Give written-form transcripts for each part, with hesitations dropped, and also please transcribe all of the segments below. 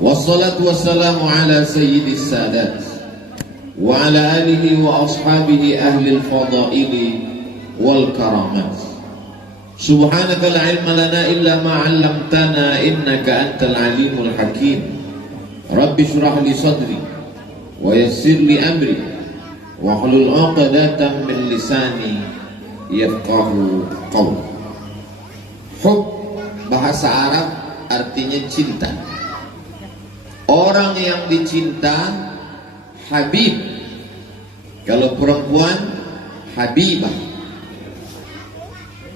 Wassalatu wassalamu ala sayyidis sadat wa ala alihi wa ashabihi ahlil fadaili wal karamat. Subhanaka la ilma lana illa ma 'allamtana innaka antal alimul hakim. Rabbi shrah li sadri wa yassir li amri wa hlul 'uqdatam min lisani yafqahu qawli. Hub bahasa Arab artinya cinta. Orang yang dicinta Habib. Kalau perempuan Habibah.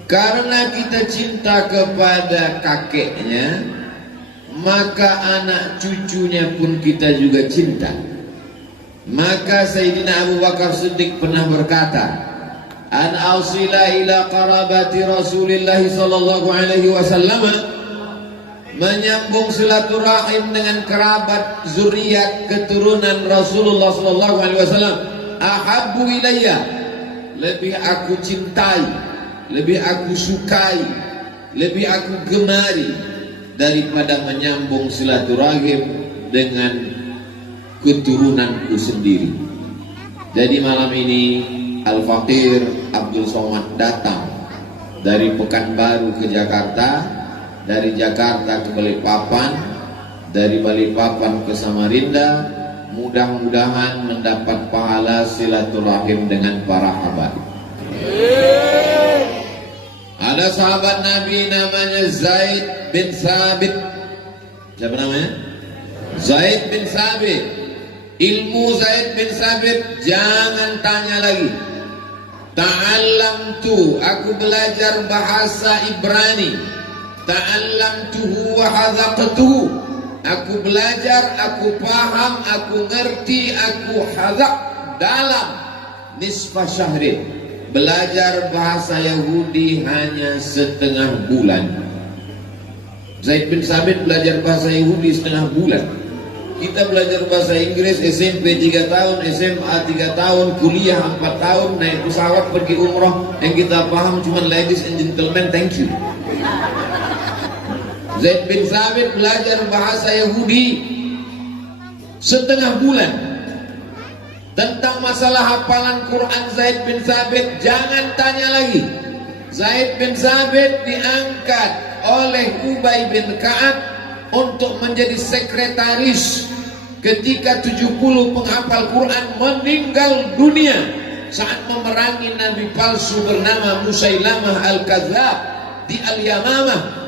Karena kita cinta kepada kakeknya, maka anak cucunya pun kita juga cinta. Maka Sayyidina Abu Bakar Siddiq pernah berkata, an ausila ila qarabati Rasulillah sallallahu alaihi wasallam, menyambung silaturahim dengan kerabat zuriat keturunan Rasulullah sallallahu alaihi wasallam, ahabbu ilayya, lebih aku cintai, lebih aku sukai, lebih aku gemari daripada menyambung silaturahim dengan keturunanku sendiri. Jadi malam ini Al-Faqir Abdul Somad datang dari Pekanbaru ke Jakarta, dari Jakarta ke Balikpapan, dari Balikpapan ke Samarinda. Mudah-mudahan mendapat pahala silaturahim dengan para habaib. Ada sahabat Nabi namanya Zaid bin Sabit. Siapa namanya? Zaid bin Sabit. Ilmu Zaid bin Sabit jangan tanya lagi. Ta'allamtu, aku belajar bahasa Ibrani. Ta'allamtuhu wa hazaqtuhu, aku belajar, aku paham, aku ngerti, aku hazaq dalam nisfa syahrin. Belajar bahasa Yahudi hanya setengah bulan. Zaid bin Sabit belajar bahasa Yahudi setengah bulan. Kita belajar bahasa Inggris SMP 3 tahun, SMA 3 tahun, kuliah 4 tahun, naik pesawat pergi umroh. Yang kita paham cuma ladies and gentlemen, thank you. Zaid bin Sabit belajar bahasa Yahudi setengah bulan. Tentang masalah hafalan Quran Zaid bin Sabit jangan tanya lagi. Zaid bin Sabit diangkat oleh Ubay bin Ka'ab untuk menjadi sekretaris ketika 70 penghafal Quran meninggal dunia saat memerangi nabi palsu bernama Musailamah al-Kadzdzab di Al-Yamamah.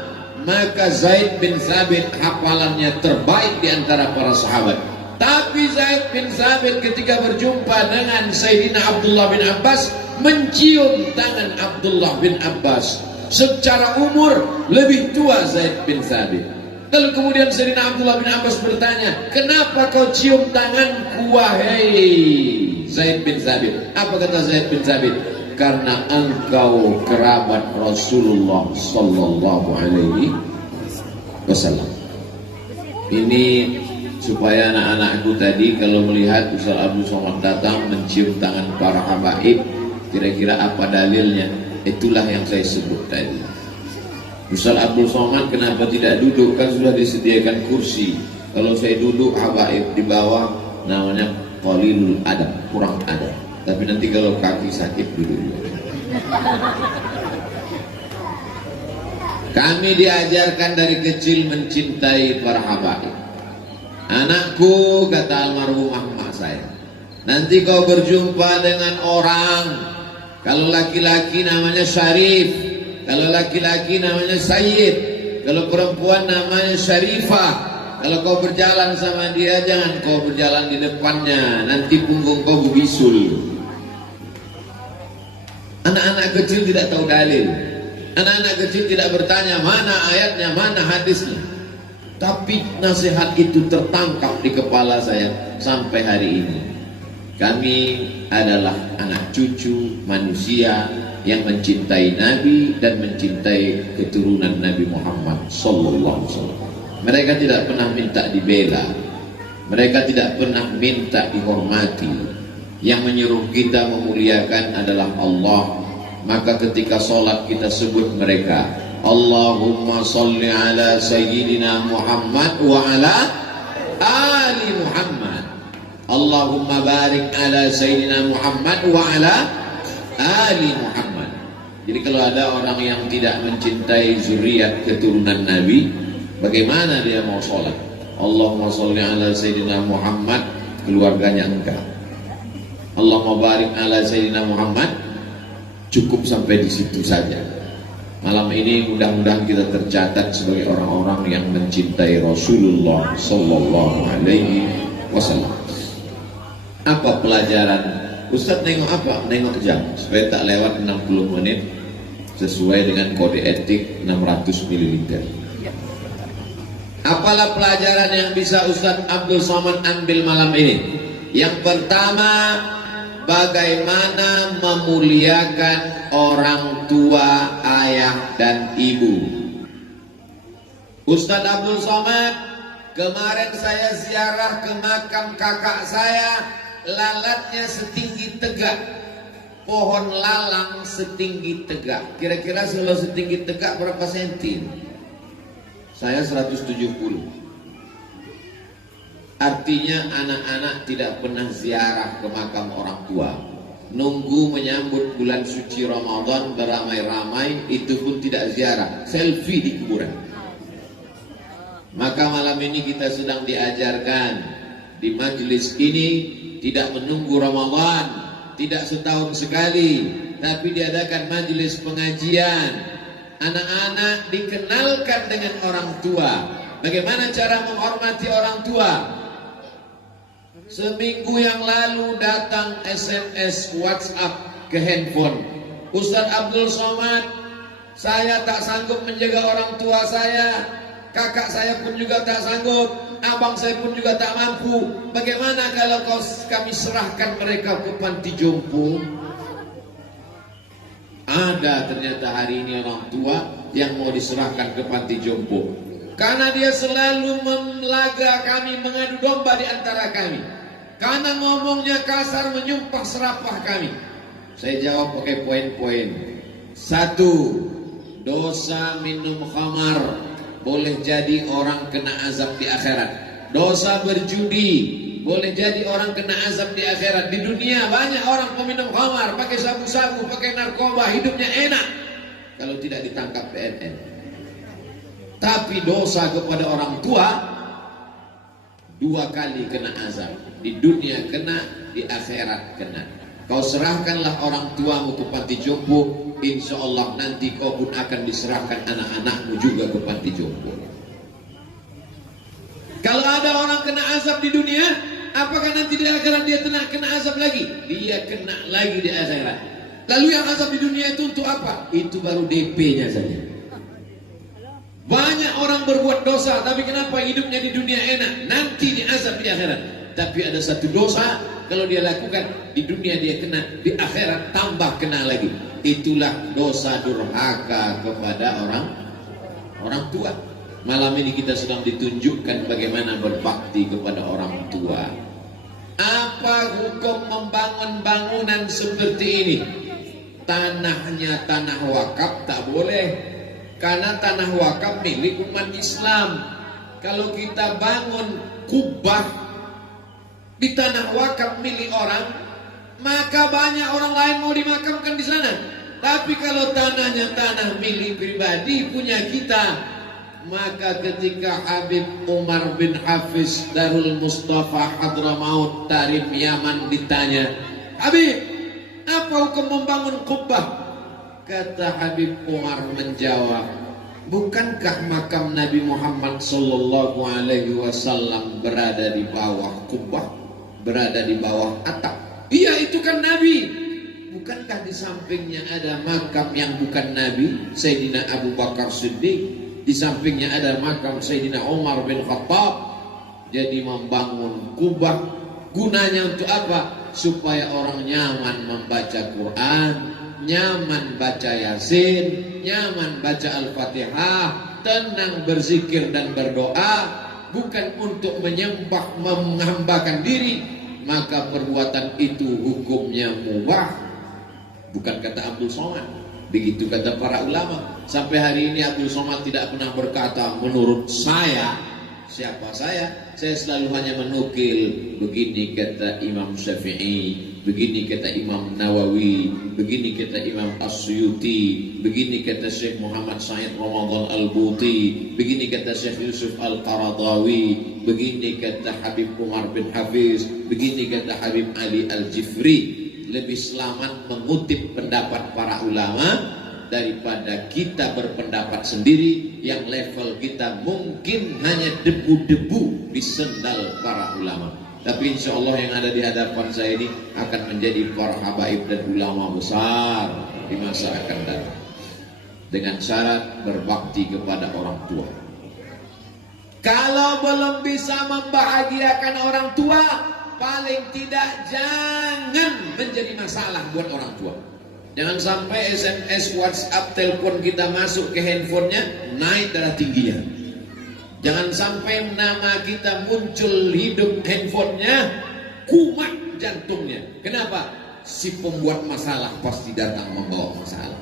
Maka Zaid bin Sabit hafalannya terbaik di antara para sahabat. Tapi Zaid bin Sabit ketika berjumpa dengan Sayyidina Abdullah bin Abbas, mencium tangan Abdullah bin Abbas. Secara umur lebih tua Zaid bin Sabit. Lalu kemudian Sayyidina Abdullah bin Abbas bertanya, kenapa kau cium tanganku wahai Zaid bin Sabit? Apa kata Zaid bin Sabit? Karena engkau kerabat Rasulullah sallallahu alaihi wasallam. Ini supaya anak-anakku tadi kalau melihat Ustaz Abdul Somad datang mencium tangan para habaib, kira-kira apa dalilnya? Itulah yang saya sebut tadi. Ustaz Abdul Somad kenapa tidak duduk? Kan sudah disediakan kursi. Kalau saya duduk, habaib di bawah, namanya qalilul adab, kurang adab. Tapi nanti kalau kaki sakit duduk. Kami diajarkan dari kecil mencintai para habaib. Anakku, kata almarhumah mak saya, nanti kau berjumpa dengan orang, kalau laki-laki namanya Syarif, kalau laki-laki namanya Sayyid, kalau perempuan namanya Syarifah. Kalau kau berjalan sama dia, jangan kau berjalan di depannya, nanti punggung kau berbisul. Anak-anak kecil tidak tahu dalil. Anak-anak kecil tidak bertanya mana ayatnya, mana hadisnya. Tapi nasihat itu tertangkap di kepala saya sampai hari ini. Kami adalah anak cucu manusia yang mencintai Nabi dan mencintai keturunan Nabi Muhammad sallallahu alaihi wasallam. Mereka tidak pernah minta dibela. Mereka tidak pernah minta dihormati. Yang menyuruh kita memuliakan adalah Allah. Maka ketika sholat kita sebut mereka, Allahumma salli ala Sayyidina Muhammad wa ala ali Muhammad. Allahumma barik ala Sayyidina Muhammad wa ala ali Muhammad. Jadi kalau ada orang yang tidak mencintai zuriat keturunan Nabi, bagaimana dia mau sholat? Allahumma sholli ala Sayyidina Muhammad, keluarganya engkau. Allahumma barik ala Sayyidina Muhammad, cukup sampai di situ saja. Malam ini mudah-mudahan kita tercatat sebagai orang-orang yang mencintai Rasulullah Sallallahu Alaihi Wasallam. Apa pelajaran? Ustaz nengok apa? Nengok jam supaya tak lewat 60 menit sesuai dengan kode etik 600 ml. Apalah pelajaran yang bisa Ustaz Abdul Somad ambil malam ini? Yang pertama, bagaimana memuliakan orang tua, ayah dan ibu. Ustaz Abdul Somad, kemarin saya ziarah ke makam kakak saya, lalatnya setinggi tegak, pohon lalang setinggi tegak. Kira-kira kalau setinggi tegak berapa senti? Saya 170. Artinya anak-anak tidak pernah ziarah ke makam orang tua. Nunggu menyambut bulan suci Ramadan beramai-ramai, itu pun tidak ziarah, selfie di kuburan. Maka malam ini kita sedang diajarkan di majelis ini tidak menunggu Ramadan, tidak setahun sekali, tapi diadakan majelis pengajian. Anak-anak dikenalkan dengan orang tua. Bagaimana cara menghormati orang tua? Seminggu yang lalu datang SMS WhatsApp ke handphone. Ustaz Abdul Somad, saya tak sanggup menjaga orang tua saya, kakak saya pun juga tak sanggup, abang saya pun juga tak mampu. Bagaimana kalau kami serahkan mereka ke panti jompo? Ada ternyata hari ini orang tua yang mau diserahkan ke panti jompo karena dia selalu melaga kami, mengadu domba di antara kami, karena ngomongnya kasar, menyumpah serapah kami. Saya jawab pakai poin-poin. 1. Dosa minum khamar boleh jadi orang kena azab di akhirat. Dosa berjudi boleh jadi orang kena azab di akhirat. Di dunia banyak orang peminum khamar, pakai sabu-sabu, pakai narkoba, hidupnya enak kalau tidak ditangkap BNN. Tapi dosa kepada orang tua 2 kali kena azab. Di dunia kena, di akhirat kena. Kau serahkanlah orang tuamu ke panti jompo, insya Allah nanti kau pun akan diserahkan anak-anakmu juga ke panti jompo. Kalau ada orang kena azab di dunia, apakah nanti di akhirat dia kena azab lagi? Dia kena lagi di akhirat. Lalu yang azab di dunia itu untuk apa? Itu baru DP-nya saja. Banyak orang berbuat dosa, tapi kenapa hidupnya di dunia enak? Nanti diazab di akhirat. Tapi ada satu dosa, kalau dia lakukan di dunia dia kena, di akhirat tambah kena lagi. Itulah dosa durhaka kepada orang tua. Malam ini kita sedang ditunjukkan bagaimana berbakti kepada orang tua. Apa hukum membangun bangunan seperti ini? Tanahnya tanah wakaf tak boleh, karena tanah wakaf milik umat Islam. Kalau kita bangun kubah di tanah wakaf milik orang, maka banyak orang lain mau dimakamkan di sana. Tapi kalau tanahnya tanah milik pribadi punya kita, maka ketika Habib Umar bin Hafiz Darul Mustafa Hadramaut Tarim Yaman ditanya, Habib, apa hukum membangun kubah? Kata Habib Umar menjawab, bukankah makam Nabi Muhammad Sallallahu Alaihi Wasallam berada di bawah kubah, berada di bawah atap? Iya, itu kan Nabi. Bukankah di sampingnya ada makam yang bukan Nabi, Sayyidina Abu Bakar Siddiq? Di sampingnya ada makam Sayyidina Umar bin Khattab. Jadi membangun kubah gunanya untuk apa? Supaya orang nyaman membaca Quran, nyaman baca Yasin, nyaman baca Al-Fatihah, tenang berzikir dan berdoa, bukan untuk menyembah, menghambakan diri. Maka perbuatan itu hukumnya mubah. Bukan kata Abdul Somad, begitu kata para ulama. Sampai hari ini Abdul Somad tidak pernah berkata menurut saya Siapa saya? Saya selalu hanya menukil. Begini kata Imam Syafi'i, begini kata Imam Nawawi, begini kata Imam As-Suyuti, begini kata Syekh Muhammad Said Ramadan Al-Buti, begini kata Syekh Yusuf Al-Qaradawi, begini kata Habib Umar bin Hafiz, begini kata Habib Ali Al-Jifri. Lebih selamat mengutip pendapat para ulama daripada kita berpendapat sendiri yang level kita mungkin hanya debu-debu di sendal para ulama. Tapi insya Allah yang ada di hadapan saya ini akan menjadi para habaib dan ulama besar di masa akan datang, dengan syarat berbakti kepada orang tua. Kalau belum bisa membahagiakan orang tua, paling tidak jangan menjadi masalah buat orang tua. Jangan sampai SMS, WhatsApp, telepon kita masuk ke handphonenya naik darah tingginya. Jangan sampai nama kita muncul hidup handphonenya kumat jantungnya. Kenapa? Si pembuat masalah pasti datang membawa masalah.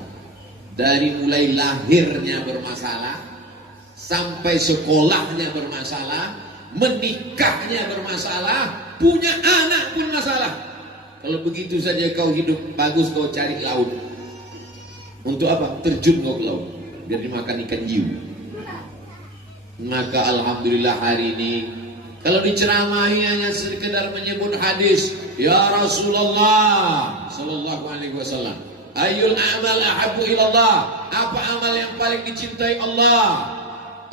Dari mulai lahirnya bermasalah, sampai sekolahnya bermasalah, menikahnya bermasalah, punya anak pun masalah. Kalau begitu saja kau hidup bagus, kau cari laut. Untuk apa? Terjun kau ke laut biar dimakan ikan hiu. Maka alhamdulillah hari ini kalau diceramahi hanya sekedar menyebut hadis, ya Rasulullah sallallahu alaihi wasallam, ayyul a'mal ahabbu ilallah, apa amal yang paling dicintai Allah?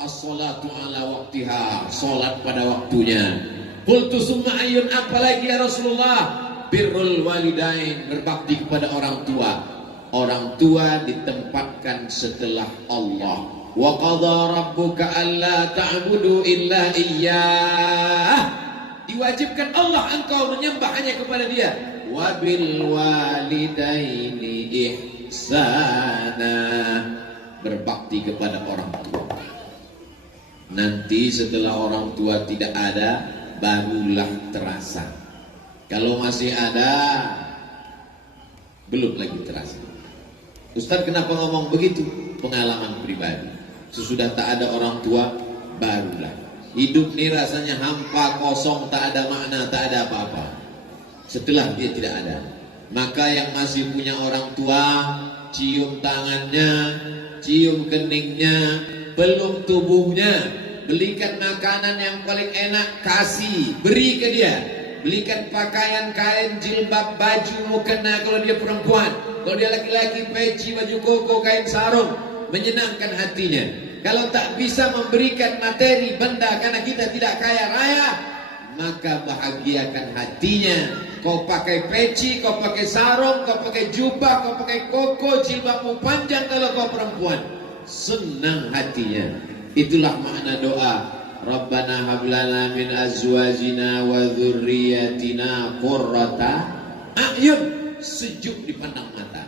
As-salatu ala waqtiha, salat pada waktunya. Qultu summa ayyun, apa lagi ya Rasulullah? Birrul walidain, berbakti kepada orang tua. Orang tua ditempatkan setelah Allah. Wa qadha rabbuka alla ta'budu illa iyyah. Diwajibkan Allah engkau menyembah hanya kepada Dia. Wa bil walidaini ihsana, berbakti kepada orang tua. Nanti setelah orang tua tidak ada, barulah terasa. Kalau masih ada, belum lagi terasa. Ustaz kenapa ngomong begitu? Pengalaman pribadi. Sesudah tak ada orang tua, barulah. Hidup ini rasanya hampa, kosong, tak ada makna, tak ada apa-apa. Setelah dia tidak ada, maka yang masih punya orang tua, cium tangannya, cium keningnya, peluk tubuhnya, belikan makanan yang paling enak, kasih, beri ke dia. Belikan pakaian, kain, jilbab, baju mukena kalau dia perempuan. Kalau dia laki-laki, peci, baju koko, kain sarung, menyenangkan hatinya. Kalau tak bisa memberikan materi, benda, karena kita tidak kaya raya, maka bahagiakan hatinya. Kau pakai peci, kau pakai sarung, kau pakai jubah, kau pakai koko, jilbabmu panjang kalau kau perempuan, senang hatinya. Itulah makna doa. Rabbana hablana min azwajina wa dzurriyyatina qurrata a'yun, sejuk dipandang mata.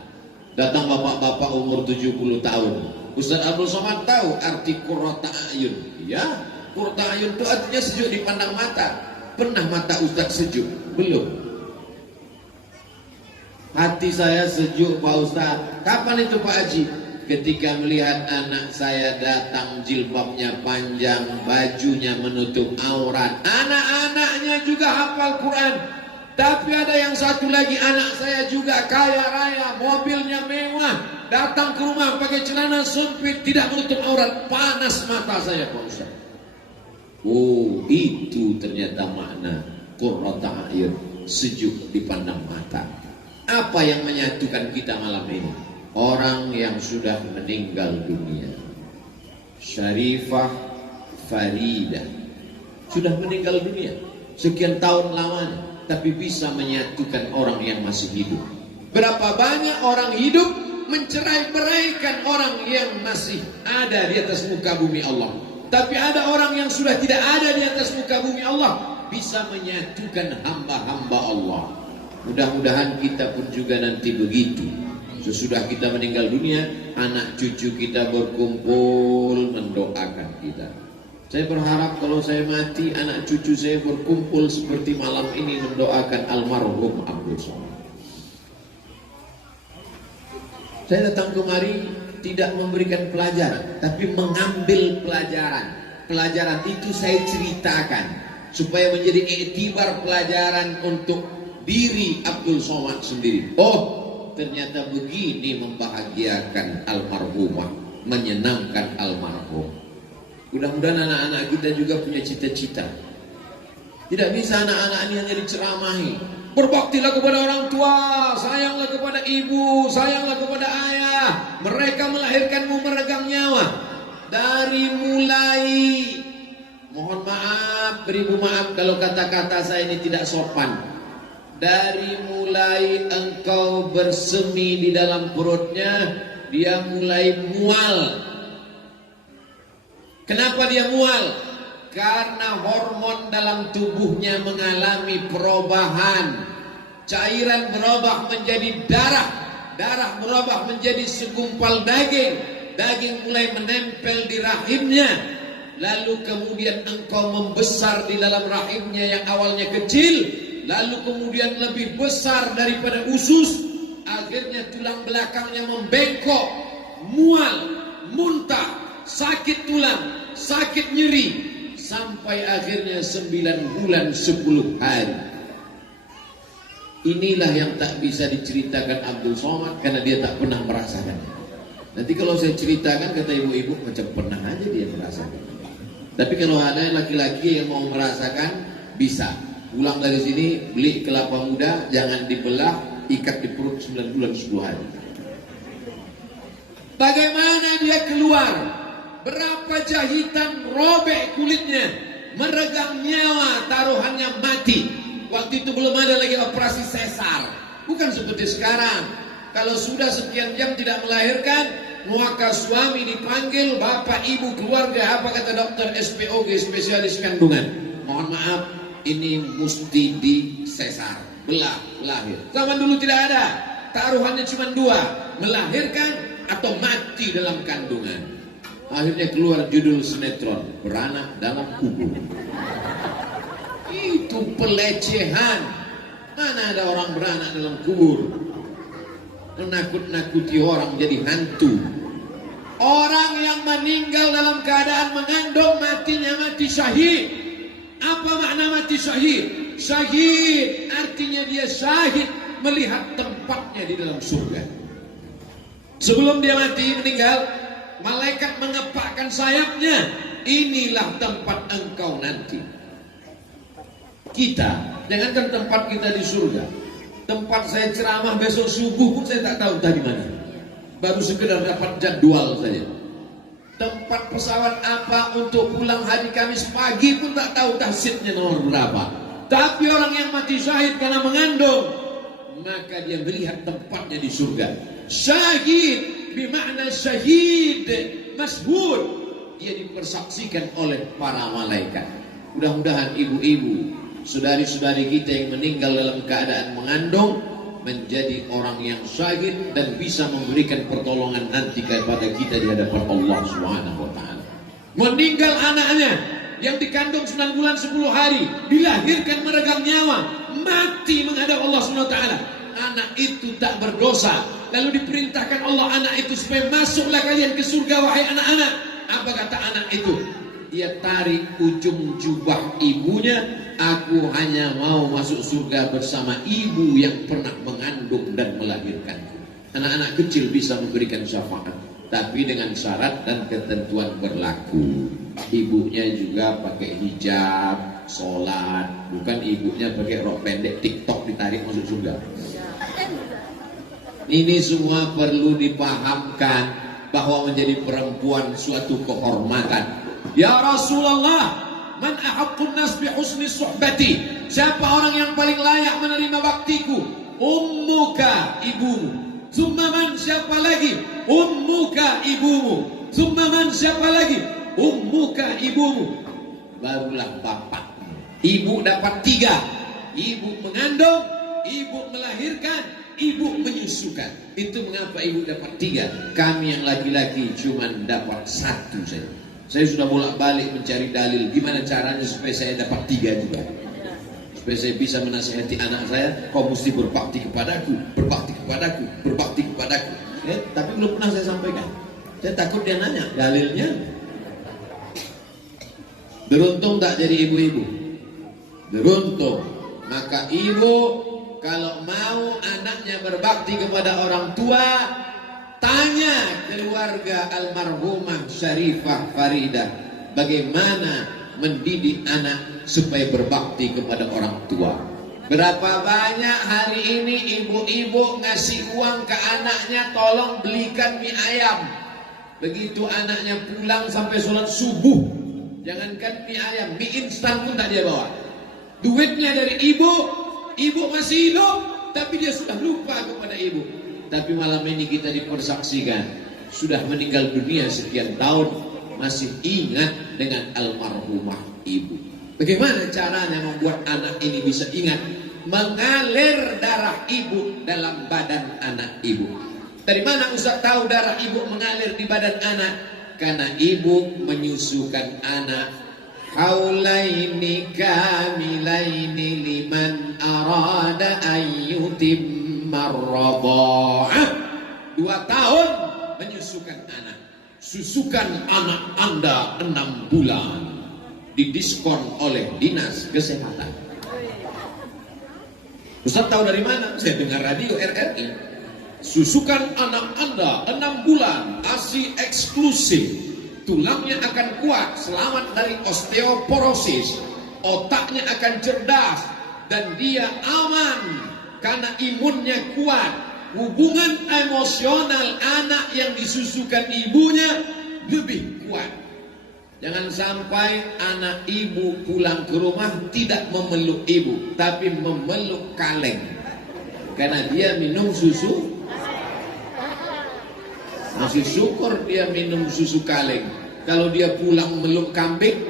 Datang bapak-bapak umur 70 tahun. Ustaz Abdul Somad tahu arti qurrata a'yun? Ya, qurrata a'yun itu artinya sejuk dipandang mata. Pernah mata Ustaz sejuk? Belum. Hati saya sejuk Pak Ustaz. Kapan itu Pak Haji? Ketika melihat anak saya datang jilbabnya panjang, bajunya menutup aurat. Anak-anaknya juga hafal Quran. Tapi ada yang satu lagi, anak saya juga kaya raya, mobilnya mewah, datang ke rumah pakai celana sempit, tidak menutup aurat. Panas mata saya Pak Ustaz. Oh, itu ternyata makna qurrata a'yun, sejuk dipandang mata. Apa yang menyatukan kita malam ini? Orang yang sudah meninggal dunia. Syarifah Faridah sudah meninggal dunia sekian tahun lamanya, tapi bisa menyatukan orang yang masih hidup. Berapa banyak orang hidup mencerai-beraikan orang yang masih ada di atas muka bumi Allah. Tapi ada orang yang sudah tidak ada di atas muka bumi Allah, bisa menyatukan hamba-hamba Allah. Mudah-mudahan kita pun juga nanti begitu. Sesudah kita meninggal dunia, anak cucu kita berkumpul mendoakan kita. Saya berharap kalau saya mati, anak cucu saya berkumpul seperti malam ini mendoakan almarhum Abdul Somad. Saya datang kemari tidak memberikan pelajaran, tapi mengambil pelajaran. pelajaran itu saya ceritakan supaya menjadi iktibar pelajaran untuk diri Abdul Somad sendiri. Oh, ternyata begini membahagiakan almarhumah, menyenangkan almarhum. Mudah-mudahan anak-anak kita juga punya cita-cita. Tidak bisa anak-anak ini hanya diceramahi. Berbaktilah kepada orang tua, sayanglah kepada ibu, sayanglah kepada ayah. Mereka melahirkanmu meregang nyawa. Dari mulai, mohon maaf, beribu maaf kalau kata-kata saya ini tidak sopan. Dari mulai engkau bersemi di dalam perutnya, dia mulai mual. Kenapa dia mual? Karena hormon dalam tubuhnya mengalami perubahan. Cairan berubah menjadi darah, darah berubah menjadi segumpal daging, daging mulai menempel di rahimnya. Lalu kemudian engkau membesar di dalam rahimnya yang awalnya kecil, lalu kemudian lebih besar daripada usus. Akhirnya tulang belakangnya membengkok, mual, muntah, sakit tulang, sakit nyeri, sampai akhirnya 9 bulan 10 hari. Inilah yang tak bisa diceritakan Abdul Somad karena dia tak pernah merasakan. Nanti kalau saya ceritakan, kata ibu-ibu, macam pernah aja dia merasakan. Tapi kalau ada laki-laki yang mau merasakan, bisa pulang dari sini, beli kelapa muda, jangan dibelah, ikat di perut 9 bulan 10 hari. Bagaimana dia keluar? Berapa jahitan, robek kulitnya, meregang nyawa, taruhannya mati. Waktu itu belum ada lagi operasi sesar. Bukan seperti sekarang. Kalau sudah sekian jam tidak melahirkan, maka suami dipanggil, bapak, ibu, keluarga, apa kata dokter SPOG, spesialis kandungan. Mohon maaf, ini mesti di sesar, belah, lahir. Zaman dulu tidak ada. Taruhannya cuma 2, melahirkan atau mati dalam kandungan. Akhirnya keluar judul sinetron, Beranak Dalam Kubur. Itu pelecehan. Mana ada orang beranak dalam kubur? Menakut-nakuti orang jadi hantu. Orang yang meninggal dalam keadaan mengandung, matinya mati syahid. Apa makna mati syahid? Syahid artinya dia syahid melihat tempatnya di dalam surga. Sebelum dia mati, meninggal, malaikat mengepakkan sayapnya. Inilah tempat engkau nanti. Kita, jangankan tempat kita di surga, tempat saya ceramah besok subuh pun saya tak tahu tadi mana. Baru sekedar dapat jadwal saja. Tempat pesawat apa untuk pulang hari Kamis pagi pun tak tahu tahsidnya nomor berapa. Tapi orang yang mati syahid karena mengandung, maka dia melihat tempatnya di surga. Syahid bermakna syahid, masyhud. Dia dipersaksikan oleh para malaikat. Mudah-mudahan ibu-ibu, saudari-saudari kita yang meninggal dalam keadaan mengandung menjadi orang yang syahid dan bisa memberikan pertolongan nanti kepada kita di hadapan Allah Subhanahu wa taala. Meninggal anaknya yang dikandung 9 bulan 10 hari, dilahirkan meregang nyawa, mati menghadap Allah Subhanahu wa taala. Anak itu tak berdosa. Lalu diperintahkan Allah anak itu supaya masuklah kalian ke surga wahai anak-anak. Apa kata anak itu? Dia tarik ujung jubah ibunya. Aku hanya mau masuk surga bersama ibu yang pernah mengandung dan melahirkanku. Anak-anak kecil bisa memberikan syafaat, tapi dengan syarat dan ketentuan berlaku. Ibunya juga pakai hijab, sholat, bukan ibunya pakai rok pendek TikTok ditarik masuk surga. Ini semua perlu dipahamkan bahwa menjadi perempuan suatu kehormatan. Ya Rasulullah, man ahaqqun nas bi husni suhbati? Siapa orang yang paling layak menerima baktiku? Ummuka, ibumu. Summa man, siapa lagi? Ummuka, ibumu. Summa man, siapa lagi? Ummuka, ibumu. Barulah bapak. Ibu dapat 3. Ibu mengandung, ibu melahirkan, ibu menyusukan. Itu mengapa ibu dapat 3. Kami yang laki-laki cuma dapat 1 saja. Saya sudah bolak-balik mencari dalil gimana caranya supaya saya dapat 3 juga, supaya saya bisa menasihati anak saya. Kau mesti berbakti kepadaku, berbakti kepadaku, berbakti kepadaku. Tapi belum pernah saya sampaikan. Saya takut dia nanya dalilnya. Beruntung tak jadi ibu-ibu. Beruntung. Maka ibu kalau mau anaknya berbakti kepada orang tua, tanya keluarga almarhumah Syarifah Faridah bagaimana mendidik anak supaya berbakti kepada orang tua. Berapa banyak hari ini ibu-ibu ngasih uang ke anaknya, tolong belikan mie ayam. Begitu anaknya pulang sampai sholat subuh, jangankan mie ayam, mie instan pun tak dia bawa. Duitnya dari ibu, ibu masih hidup, tapi dia sudah lupa kepada ibu. Tapi malam ini kita dipersaksikan, sudah meninggal dunia sekian tahun, masih ingat dengan almarhumah ibu. Bagaimana caranya membuat anak ini bisa ingat? Mengalir darah ibu dalam badan anak ibu. Dari mana Ustaz tahu darah ibu mengalir di badan anak? Karena ibu menyusukan anak. Haulaini kamilaini liman arada ayyutimma radha'ah. 2 tahun menyusukan anak. Susukan anak Anda 6 bulan. Didiskon oleh Dinas Kesehatan. Ustaz tahu dari mana? Saya dengar radio RRI. Susukan anak Anda 6 bulan, ASI eksklusif. Tulangnya akan kuat, selamat dari osteoporosis. Otaknya akan cerdas dan dia aman karena imunnya kuat. Hubungan emosional anak yang disusukan ibunya lebih kuat. Jangan sampai anak ibu pulang ke rumah tidak memeluk ibu, tapi memeluk kaleng. Karena dia minum susu. Masih syukur dia minum susu kaleng. Kalau dia pulang meluk kambing,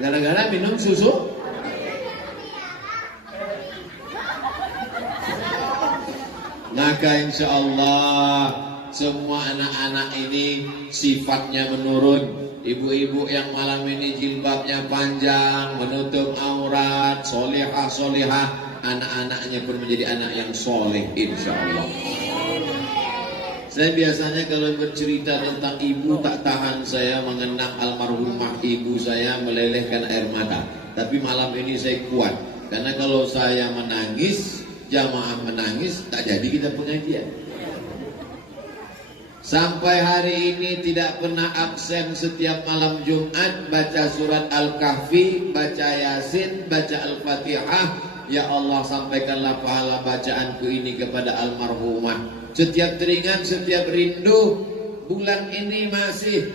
gara-gara minum susu. Maka insya Allah semua anak-anak ini sifatnya menurun. Ibu-ibu yang malam ini jilbabnya panjang, menutup aurat, solehah, anak-anaknya pun menjadi anak yang soleh insya Allah. Saya biasanya kalau bercerita tentang ibu tak tahan saya mengenang almarhumah ibu saya melelehkan air mata. Tapi malam ini saya kuat. Karena kalau saya menangis, jamaah menangis, tak jadi kita pengajian. Sampai hari ini tidak pernah absen setiap malam Jumat baca surat Al-Kahfi, baca Yasin, baca Al-Fatihah. Ya Allah, sampaikanlah pahala bacaanku ini kepada almarhumah. Setiap teringat, setiap rindu. Bulan ini masih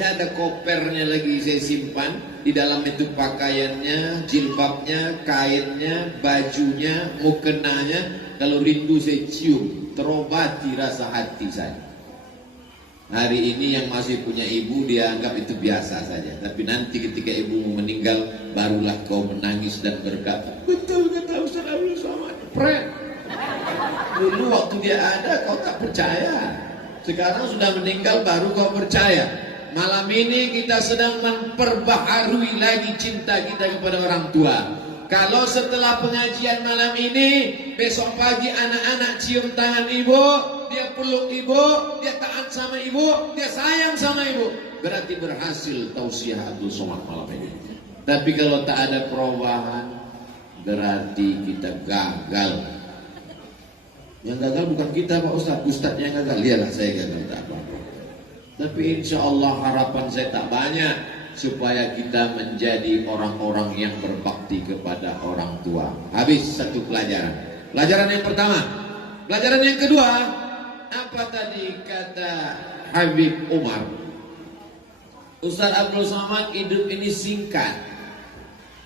ada kopernya lagi saya simpan. Di dalam itu pakaiannya, jilbabnya, kainnya, bajunya, mukenanya. Kalau rindu saya cium, terobati rasa hati saya. Hari ini yang masih punya ibu dia anggap itu biasa saja. Tapi nanti ketika ibu meninggal, barulah kau menangis dan berkata, betul kata Ustaz Abdul Somad, prank. Dulu waktu dia ada kau tak percaya. Sekarang sudah meninggal baru kau percaya. Malam ini kita sedang memperbaharui lagi cinta kita kepada orang tua. Kalau setelah pengajian malam ini, besok pagi anak-anak cium tangan ibu, dia peluk ibu, dia taat sama ibu, dia sayang sama ibu, berarti berhasil tausiah Abdul Somad malam ini. Tapi kalau tak ada perubahan, berarti kita gagal. Yang gagal bukan kita Pak Ustaz, Ustaz yang gagal. Lihatlah saya gagal tak apa-apa. Tapi insya Allah harapan saya tak banyak, supaya kita menjadi orang-orang yang berbakti kepada orang tua. Habis satu pelajaran. Pelajaran yang pertama. Pelajaran yang kedua, apa tadi kata Habib Umar? Ustaz Abdul Somad, hidup ini singkat.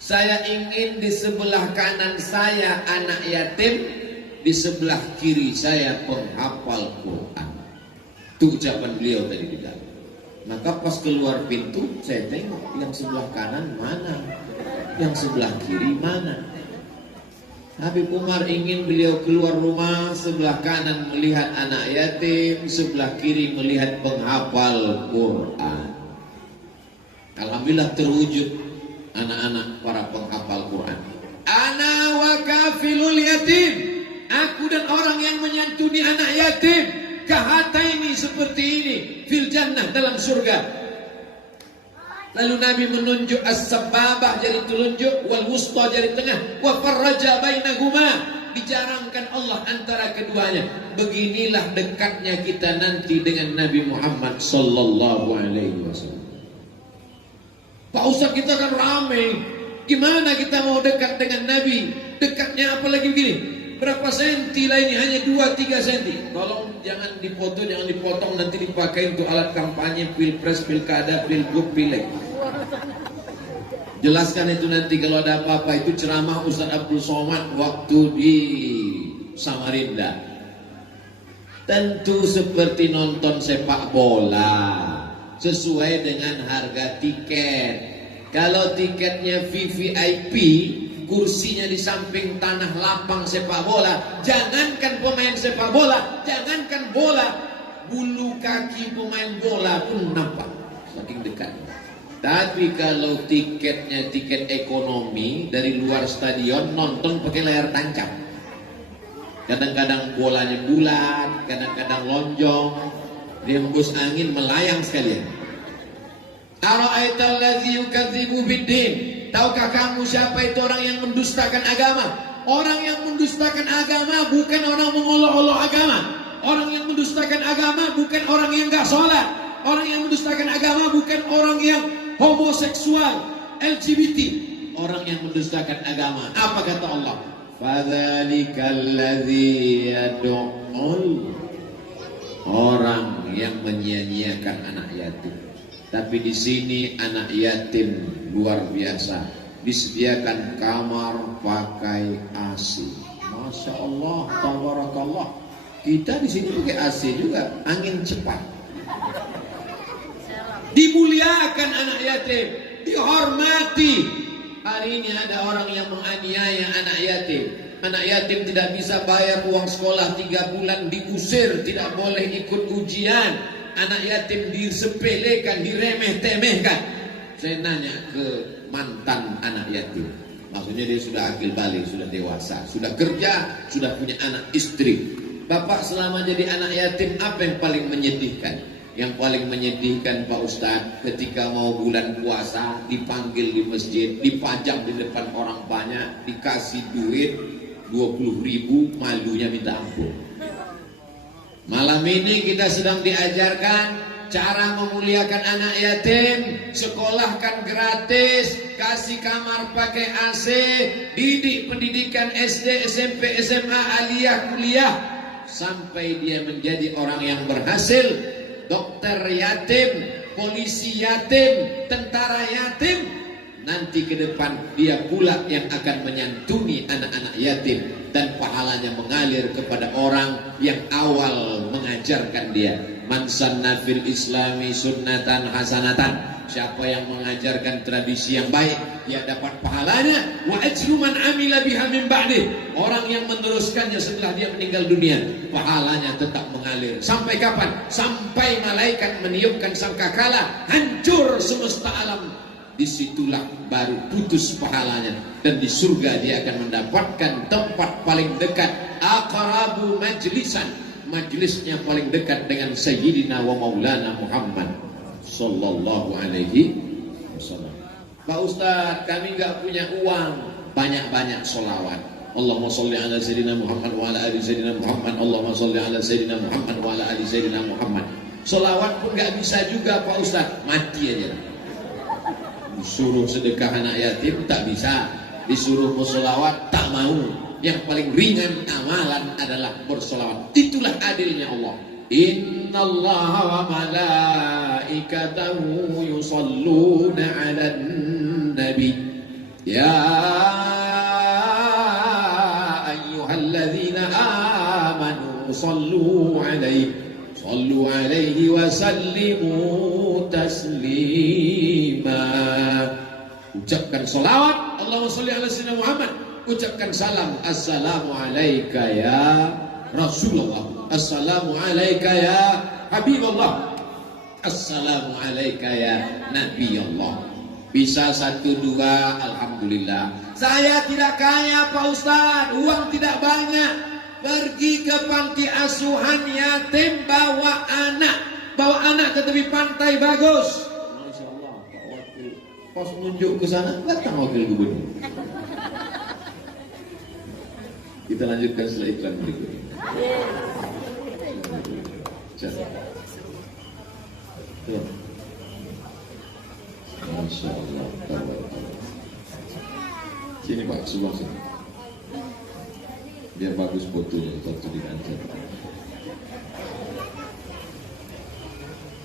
Saya ingin di sebelah kanan saya anak yatim, di sebelah kiri saya penghafal Quran. Itu ucapan beliau tadi di dalam. Maka pas keluar pintu, saya tengok yang sebelah kanan mana, yang sebelah kiri mana. Habib Umar ingin beliau keluar rumah, sebelah kanan melihat anak yatim, sebelah kiri melihat penghafal Quran. Alhamdulillah terwujud anak-anak para penghafal Quran. Ana wa kafilul yatim. Aku dan orang yang menyantuni anak yatim, kahataini seperti ini, fil jannah dalam surga. Lalu Nabi menunjuk as-sababah jari telunjuk, wal wusta jari tengah, wa farraja bainahuma. Dijarangkan Allah antara keduanya. Beginilah dekatnya kita nanti dengan Nabi Muhammad sallallahu alaihi wasallam. Pak Ustaz, kita kan ramai. Gimana kita mau dekat dengan Nabi? Dekatnya apalagi begini. Berapa senti lah ini? Hanya 2-3 senti. Tolong jangan dipoto, jangan dipotong, nanti dipakai untuk alat kampanye pilpres, pilkada, pilgub, pileg. Jelaskan itu nanti kalau ada apa-apa. Itu ceramah Ustaz Abdul Somad waktu di Samarinda. Tentu seperti nonton sepak bola, sesuai dengan harga tiket. Kalau tiketnya VVIP, kursinya di samping tanah lapang sepak bola, jangankan pemain sepak bola, jangankan bola, bulu kaki pemain bola pun nampak saking dekat. Tapi kalau tiketnya tiket ekonomi dari luar stadion, nonton pakai layar tancap. Kadang-kadang bolanya bulat, kadang-kadang lonjong, dihembus angin melayang sekalian. Ara'aital ladzi yukadzibu biddin. Tahukah kamu siapa itu orang yang mendustakan agama? Orang yang mendustakan agama bukan orang mengolok-olok agama. Orang yang mendustakan agama bukan orang yang enggak sholat. Orang yang mendustakan agama bukan orang yang homoseksual, LGBT. Orang yang mendustakan agama, apa kata Allah? Fadzalikal ladzi yad'ul, orang yang menyia-nyiakan anak yatim. Tapi di sini anak yatim luar biasa, disediakan kamar pakai AC. Masya Allah, tabarakallah. Kita di sini pakai AC juga, angin cepat. Dimuliakan anak yatim, dihormati. Hari ini ada orang yang menganiaya anak yatim. Anak yatim tidak bisa bayar uang sekolah 3 bulan, diusir, tidak boleh ikut ujian. Anak yatim disepelekan, diremeh-temehkan. Saya nanya ke mantan anak yatim, maksudnya dia sudah akil balik, sudah dewasa, sudah kerja, sudah punya anak istri. Bapak selama jadi anak yatim, apa yang paling menyedihkan? Yang paling menyedihkan Pak Ustadz, ketika mau bulan puasa, dipanggil di masjid, dipajang di depan orang banyak, dikasih duit 20.000, malunya minta ampun. Malam ini kita sedang diajarkan cara memuliakan anak yatim, sekolahkan gratis, kasih kamar pakai AC, didik pendidikan SD, SMP, SMA, aliyah, kuliah, sampai dia menjadi orang yang berhasil, dokter yatim, polisi yatim, tentara yatim. Nanti ke depan dia pula yang akan menyantuni anak-anak yatim, dan pahalanya mengalir kepada orang yang awal mengajarkan dia. Man sanna fil islami sunnatan hasanatan, siapa yang mengajarkan tradisi yang baik, dia dapat pahalanya. Wa ajru man amila biha min ba'di, orang yang meneruskannya setelah dia meninggal dunia, pahalanya tetap mengalir. Sampai kapan? Sampai malaikat meniupkan sangkakala, hancur semesta alam. Disitulah baru putus pahalanya, dan di surga dia akan mendapatkan tempat paling dekat, aqrabu majlisan, majlisnya paling dekat dengan Sayyidina wa Maulana Muhammad sallallahu alaihi wasallam. Pak Ustadz, kami nggak punya uang, banyak-banyak sholawat. Allahumma sholli ala Sayyidina Muhammad wa ala ali Sayyidina Muhammad. Allahumma sholli ala Sayyidina Muhammad wa ala ali Sayyidina Muhammad. Sholawat pun nggak bisa juga Pak Ustadz, mati aja. Disuruh sedekah anak yatim tak bisa, disuruh bersolawat tak mau. Yang paling ringan amalan adalah bersolawat. Itulah adilnya Allah. Innallaha wa malaikatahu yusalluna 'alan nabi ya ayyuhalladzina amanu sallu 'alaihi wa sallimu taslima. Ucapkan salawat, Allahumma sholli ala sayyidina Muhammad. Ucapkan salam, assalamu alayka ya Rasulullah, assalamu alayka ya Habibullah, assalamu alayka ya Nabi Allah. Bisa 1, 2, alhamdulillah. Saya tidak kaya Pak Ustadz, uang tidak banyak. Pergi ke panti asuhan yatim, bawa anak ke tepi pantai bagus. Masya Allah, waktu Pas nunjuk ke sana, datang wakil gubernur. Kita lanjutkan setelah iklan berikut ini. Masya Allah. Sini Pak, sebelah sini. Biar bagus fotonya waktu di kantor.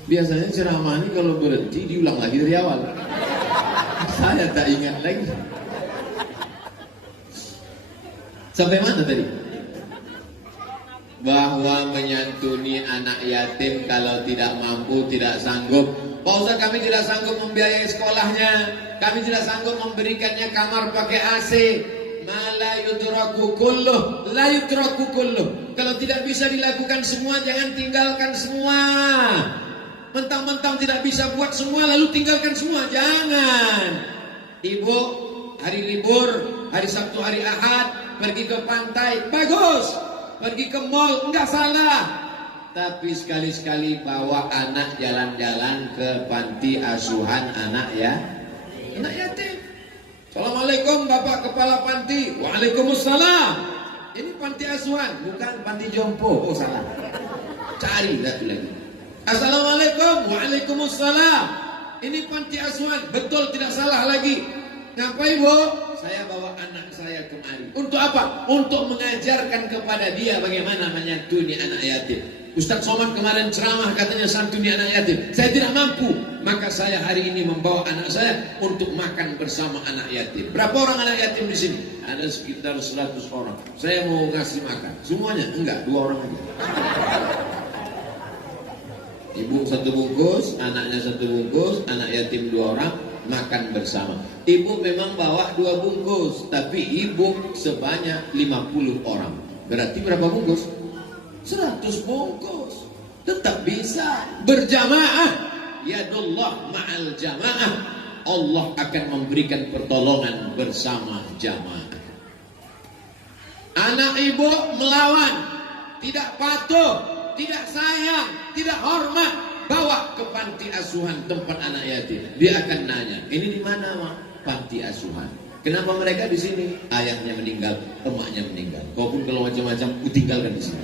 Biasanya ceramah ini kalau berhenti diulang lagi dari awal. Saya tak ingat lagi. Sampai mana tadi? Bahwa menyantuni anak yatim kalau tidak mampu, tidak sanggup. Pak Ustaz, kami tidak sanggup membiayai sekolahnya. Kami tidak sanggup memberikannya kamar pakai AC. La yudraku kulluh, la yudraku kulluh. Kalau tidak bisa dilakukan semua, jangan tinggalkan semua. Mentang-mentang tidak bisa buat semua lalu tinggalkan semua, jangan. Ibu hari libur, hari Sabtu, hari Ahad pergi ke pantai, bagus. Pergi ke mall, enggak salah. Tapi sekali-sekali bawa anak jalan-jalan ke panti asuhan anak yatim. Assalamualaikum Bapak Kepala Panti. Waalaikumsalam. Ini panti asuhan, bukan panti jompo. Oh salah. Cari satu lagi. Assalamualaikum. Waalaikumsalam. Ini panti asuhan, betul tidak salah lagi. Ngapain Bu? Saya bawa anak saya kemari. Untuk apa? Untuk mengajarkan kepada dia bagaimana menyantuni anak yatim. Ustaz Somad kemarin ceramah katanya santuni anak yatim. Saya tidak mampu, maka saya hari ini membawa anak saya untuk makan bersama anak yatim. Berapa orang anak yatim di sini? Ada sekitar 100 orang. Saya mau ngasih makan. Semuanya? Enggak, 2 orang aja. Ibu 1 bungkus, anaknya 1 bungkus, anak yatim 2 orang, makan bersama. Ibu memang bawa 2 bungkus, tapi ibu sebanyak 50 orang. Berarti berapa bungkus? 100 bungkus. Tetap bisa berjamaah. Yadullah ma'al jamaah. Allah akan memberikan pertolongan bersama jamaah. Anak ibu melawan, tidak patuh, tidak sayang, tidak hormat, bawa ke panti asuhan tempat anak yatim. Dia akan nanya, ini di mana Mak? Panti asuhan. Kenapa mereka di sini? Ayahnya meninggal, emaknya meninggal. Kau pun kalau macam-macam, tinggalkan di sini.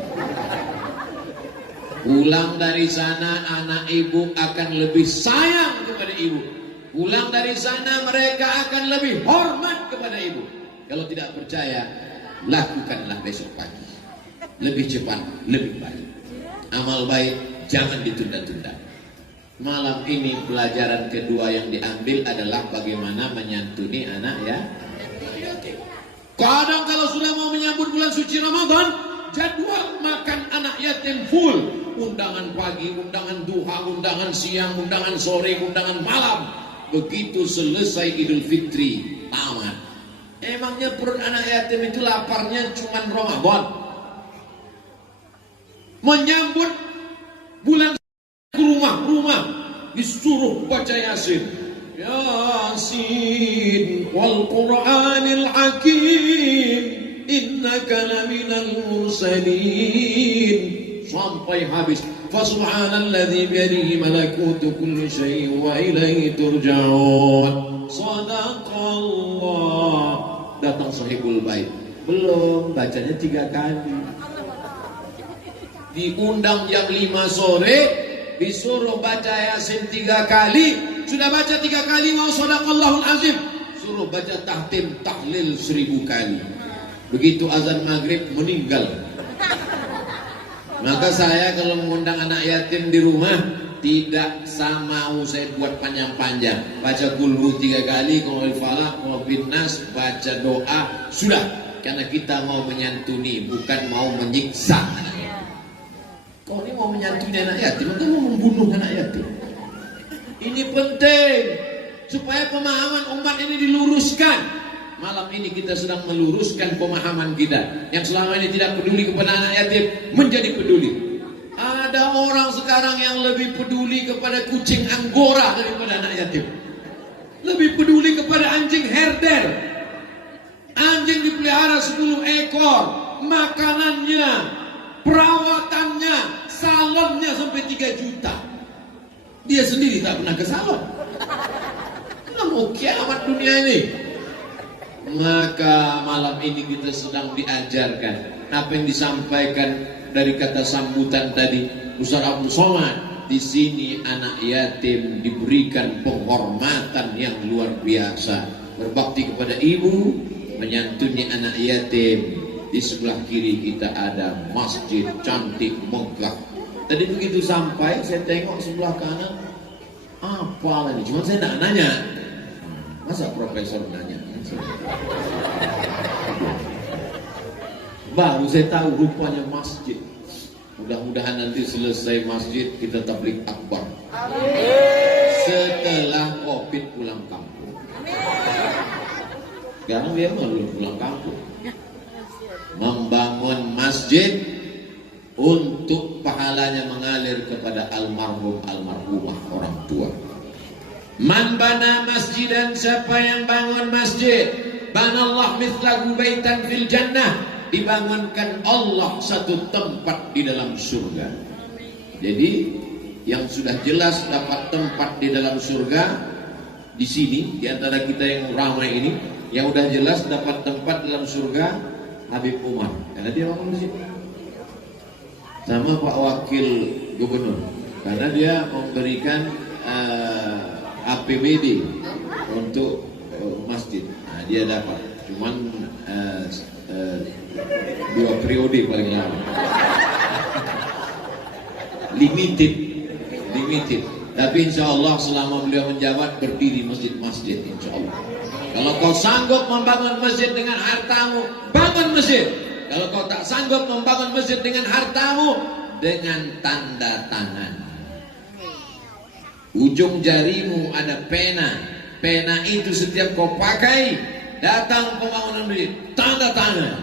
Pulang dari sana, anak ibu akan lebih sayang kepada ibu. Pulang dari sana, mereka akan lebih hormat kepada ibu. Kalau tidak percaya, lakukanlah besok pagi. Lebih cepat, lebih baik. Amal baik jangan ditunda-tunda. Malam ini pelajaran kedua yang diambil adalah bagaimana menyantuni anak yatim. Kadang kalau sudah mau menyambut bulan suci Ramadan, jadwal makan anak yatim full. Undangan pagi, undangan duha, undangan siang, undangan sore, undangan malam. Begitu selesai Idul Fitri, tamat. Emangnya perut anak yatim itu laparnya cuma Ramadan? Menyambut bulan ke rumah-rumah disuruh baca Yasin. Yasin wal Qur'anil Hakim innaka laminal mursalin sampai habis. Fa subhanalladzi biyadihi malakutu kulli syai'in wa ilaihi turja'un. Shadaqallah. Datang sahibul bait. Belum, bacanya 3 kali. Diundang jam 5 sore, disuruh baca Yasin 3 kali. Sudah baca 3 kali, mau shadaqallahul azim, suruh baca tahtim tahlil 1000 kali. Begitu azan maghrib meninggal. Maka saya kalau mengundang anak yatim di rumah, tidak mau saya buat panjang-panjang. Baca kulhu 3 kali, kalau falah, kalau binnas, baca doa, sudah. Karena kita mau menyantuni, bukan mau menyiksa. Kau ini mau menyantuni anak yatim, atau mau membunuh anak yatim? Ini penting supaya pemahaman umat ini diluruskan. Malam ini kita sedang meluruskan pemahaman kita yang selama ini tidak peduli kepada anak yatim menjadi peduli. Ada orang sekarang yang lebih peduli kepada kucing Anggora daripada anak yatim. Lebih peduli kepada anjing herder. Anjing dipelihara 10 ekor, makanannya, perawatannya, salonnya sampai 3 juta. Dia sendiri tak pernah ke salon. Kenapa mau kiamat dunia ini. Maka malam ini kita sedang diajarkan apa yang disampaikan dari kata sambutan tadi Ustaz Abdul Somad. Di sini anak yatim diberikan penghormatan yang luar biasa. Berbakti kepada ibu, menyantuni anak yatim. Di sebelah kiri kita ada masjid cantik megah. Tadi begitu sampai saya tengok sebelah kanan, apa ini? Cuma saya tidak nanya. Masa profesor nanya? Baru saya tahu rupanya masjid. Mudah-mudahan nanti selesai masjid kita tabligh akbar. Setelah Covid pulang kampung. Sekarang dia belum pulang kampung. Membangun masjid untuk pahalanya mengalir kepada almarhum almarhumah orang tua. Man bana masjidan, siapa yang bangun masjid, banallah mithlahu baitan fil jannah, dibangunkan Allah satu tempat di dalam surga. Jadi yang sudah jelas dapat tempat di dalam surga di sini, di antara kita yang ramai ini, yang udah jelas dapat tempat dalam surga Habib Umar, karena dia bangun di situ. Sama Pak Wakil Gubernur, karena dia memberikan APBD untuk masjid. Nah, dia dapat, cuman 2 periode paling lama. Limited. Tapi insya Allah selama beliau menjabat berdiri masjid-masjid insya Allah. Kalau kau sanggup membangun masjid dengan hartamu, bangun masjid. Kalau kau tak sanggup membangun masjid dengan hartamu, dengan tanda tangan. Ujung jarimu ada pena. Pena itu setiap kau pakai, datang pembangunan masjid, tanda tangan.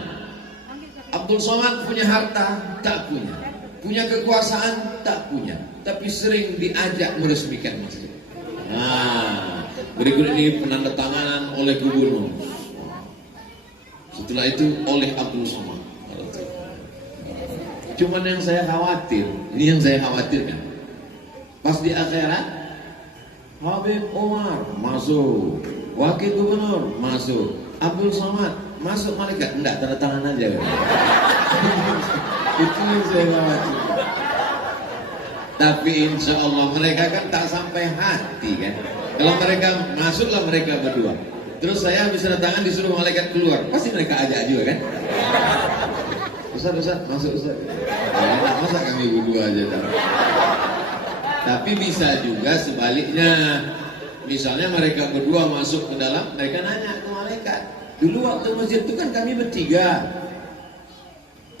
Abdul Somad punya harta? Tak punya. Punya kekuasaan? Tak punya. Tapi sering diajak meresmikan masjid. Nah, berikut ini penandatanganan oleh gubernur. Setelah itu oleh Abdul Somad. Cuman yang saya khawatir, ini yang saya khawatirkan. Pas di akhirat, Habib Umar masuk, Wakil Gubernur masuk, Abdul Somad masuk, malaikat enggak, tanda tangan aja. Itu yang saya khawatir. Tapi insya Allah mereka kan tak sampai hati kan. Kalau mereka masuklah mereka berdua, terus saya habis tanda tangan disuruh malaikat keluar, pasti mereka ajak juga kan. Ustaz masuk Ustaz. Ya, masa kami berdua aja tak? Tapi bisa juga sebaliknya. Misalnya mereka berdua masuk ke dalam, mereka nanya ke malaikat. Dulu waktu masjid itu kan kami bertiga,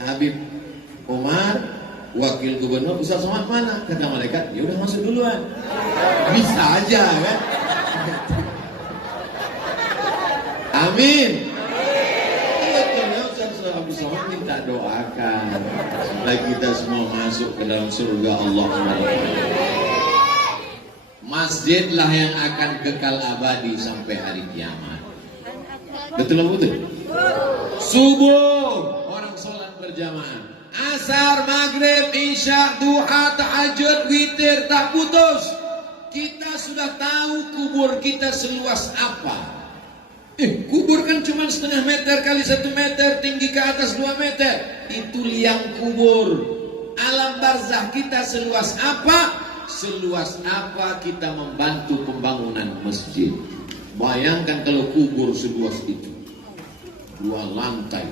Habib Umar, Wakil Gubernur, Ustaz Somad mana? Kata malaikat, ya udah masuk duluan. Bisa aja kan? Amin. Betulnya Ustaz Abdul Somad minta doakan supaya kita semua masuk ke dalam surga Allah. Masjidlah yang akan kekal abadi sampai hari kiamat. Betul atau betul? Subuh orang sholat berjamaah, asar, maghrib, isya, duha, tahajud, witir tak putus. Kita sudah tahu kubur kita seluas apa. Kubur kan cuma 0,5 meter kali 1 meter, tinggi ke atas 2 meter. Itu liang kubur. Alam barzah kita seluas apa? Seluas apa kita membantu pembangunan masjid. Bayangkan kalau kubur seluas itu, 2 lantai,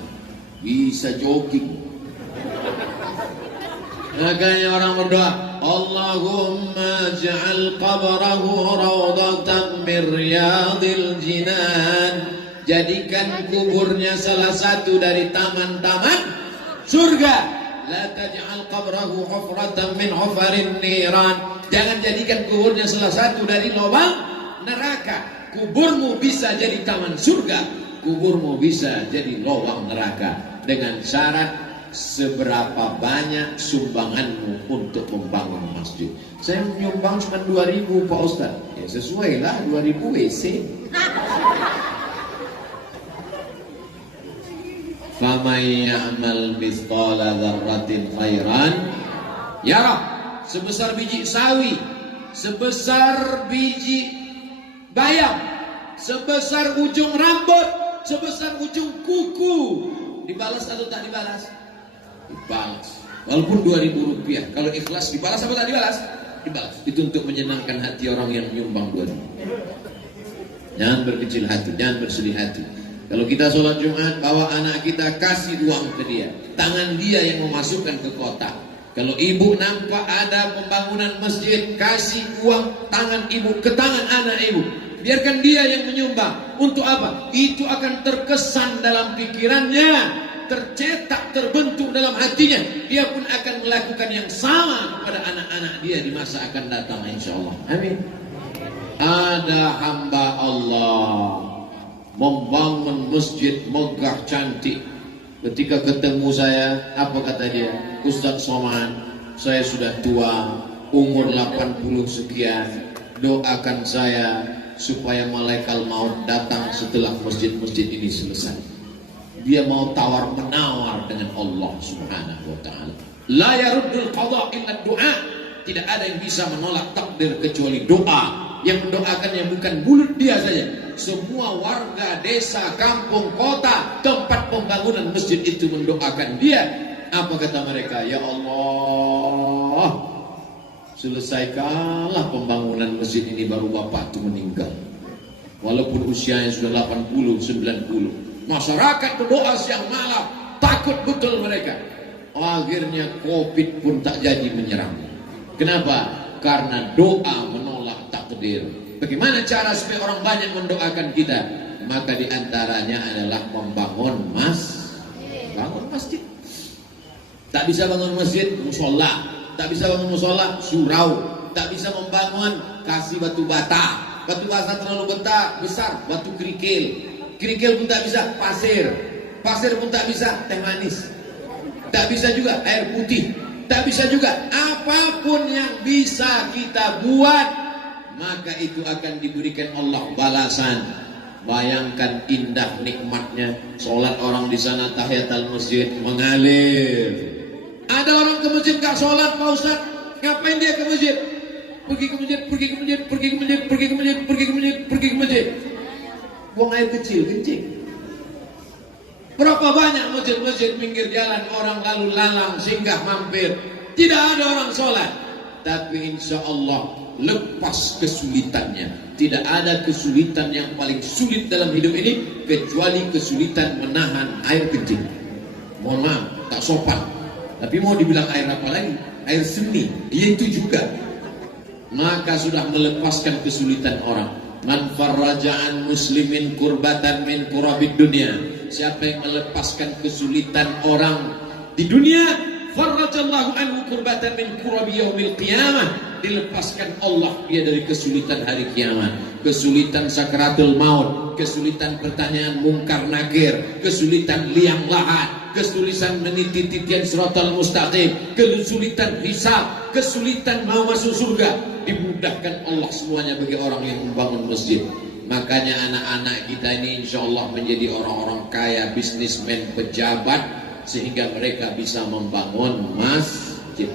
bisa jogging. Makanya orang berdoa, Allahumma ja'al qabrahu rawdatan min riyadil jinan. Jadikan kuburnya salah satu dari taman-taman surga. La taj'al qabrahu hufratan min hufarin niran. Jangan jadikan kuburnya salah satu dari lubang neraka. Kuburmu bisa jadi taman surga, kuburmu bisa jadi lubang neraka, dengan syarat seberapa banyak sumbanganmu untuk membangun masjid. Saya menyumbang cuma 2.000 Pak Ustaz. Ya sesuai lah, 2.000 WC. Faman ya'mal mithqala dzarratin khairan yarah. Sebesar biji sawi, sebesar biji bayam, sebesar ujung rambut, sebesar ujung kuku. Dibalas atau tak dibalas? Dibalas. Walaupun 2.000 rupiah. Kalau ikhlas dibalas atau tak dibalas? Dibalas. Itu untuk menyenangkan hati orang yang menyumbang 2.000. Jangan berkecil hati, jangan bersedih hati. Kalau kita sholat Jumat, bawa anak kita, kasih uang ke dia. Tangan dia yang memasukkan ke kotak. Kalau ibu nampak ada pembangunan masjid, kasih uang tangan ibu ke tangan anak ibu. Biarkan dia yang menyumbang. Untuk apa? Itu akan terkesan dalam pikirannya, tercetak, terbentuk dalam hatinya. Dia pun akan melakukan yang sama kepada anak-anak dia di masa akan datang, insya Allah. Amin. Ada hamba Allah membangun masjid megah cantik. Ketika ketemu saya, apa kata dia? Ustaz Somad, saya sudah tua, umur 80 sekian. Doakan saya supaya malaikat maut datang setelah masjid-masjid ini selesai. Dia mau tawar menawar dengan Allah Subhanahu wa taala. La yaruddul qada illa du'a. Tidak ada yang bisa menolak takdir kecuali doa. Yang mendoakannya bukan mulut dia saja. Semua warga desa, kampung, kota, tempat pembangunan masjid itu mendoakan dia. Apa kata mereka? Ya Allah, selesaikanlah pembangunan masjid ini baru bapak itu meninggal. Walaupun usianya sudah 80, 90. Masyarakat berdoa siang malam, takut betul mereka. Akhirnya Covid pun tak jadi menyerang. Kenapa? Karena doa menolak takdir. Bagaimana cara supaya orang banyak mendoakan kita? Maka diantaranya adalah membangun bangun masjid. Tak bisa bangun masjid, musola. Tak bisa bangun musola, surau. Tak bisa membangun, kasih batu bata. Batu bata terlalu besar, batu kerikil. Kerikil pun tak bisa, pasir. Pasir pun tak bisa, teh manis. Tak bisa juga air putih. Tak bisa juga apapun yang bisa kita buat, maka itu akan diberikan Allah balasan. Bayangkan indah nikmatnya sholat orang di sana, tahiyatul masjid mengalir. Ada orang ke masjid gak sholat, Pak Ustaz. Ngapain dia ke masjid? Pergi ke masjid, pergi ke masjid, pergi ke masjid, pergi ke masjid, pergi ke masjid, pergi ke masjid. Buang air kecil, kencing. Berapa banyak masjid-masjid pinggir jalan orang lalu lalang singgah mampir, tidak ada orang sholat. Tapi insya Allah lepas kesulitannya. Tidak ada kesulitan yang paling sulit dalam hidup ini kecuali kesulitan menahan air kencing. Mohon maaf, tak sopan. Tapi mau dibilang air apa lagi? Air seni, itu juga. Maka sudah melepaskan kesulitan orang. Man farraja'an muslimin kurbatan min kurabid dunia. Siapa yang melepaskan kesulitan orang di dunia, farrajallahu anhu kurbatan min kurabi yaumil qiyamah. Dilepaskan Allah dia dari kesulitan hari kiamat. Kesulitan sakaratul maut, kesulitan pertanyaan mungkar nakir, kesulitan liang lahat, kesulitan meniti titian siratal mustaqim, kesulitan hisab, kesulitan mau masuk surga. Dimudahkan Allah semuanya bagi orang yang membangun masjid. Makanya anak-anak kita ini insya Allah menjadi orang-orang kaya, bisnismen, pejabat, sehingga mereka bisa membangun masjid.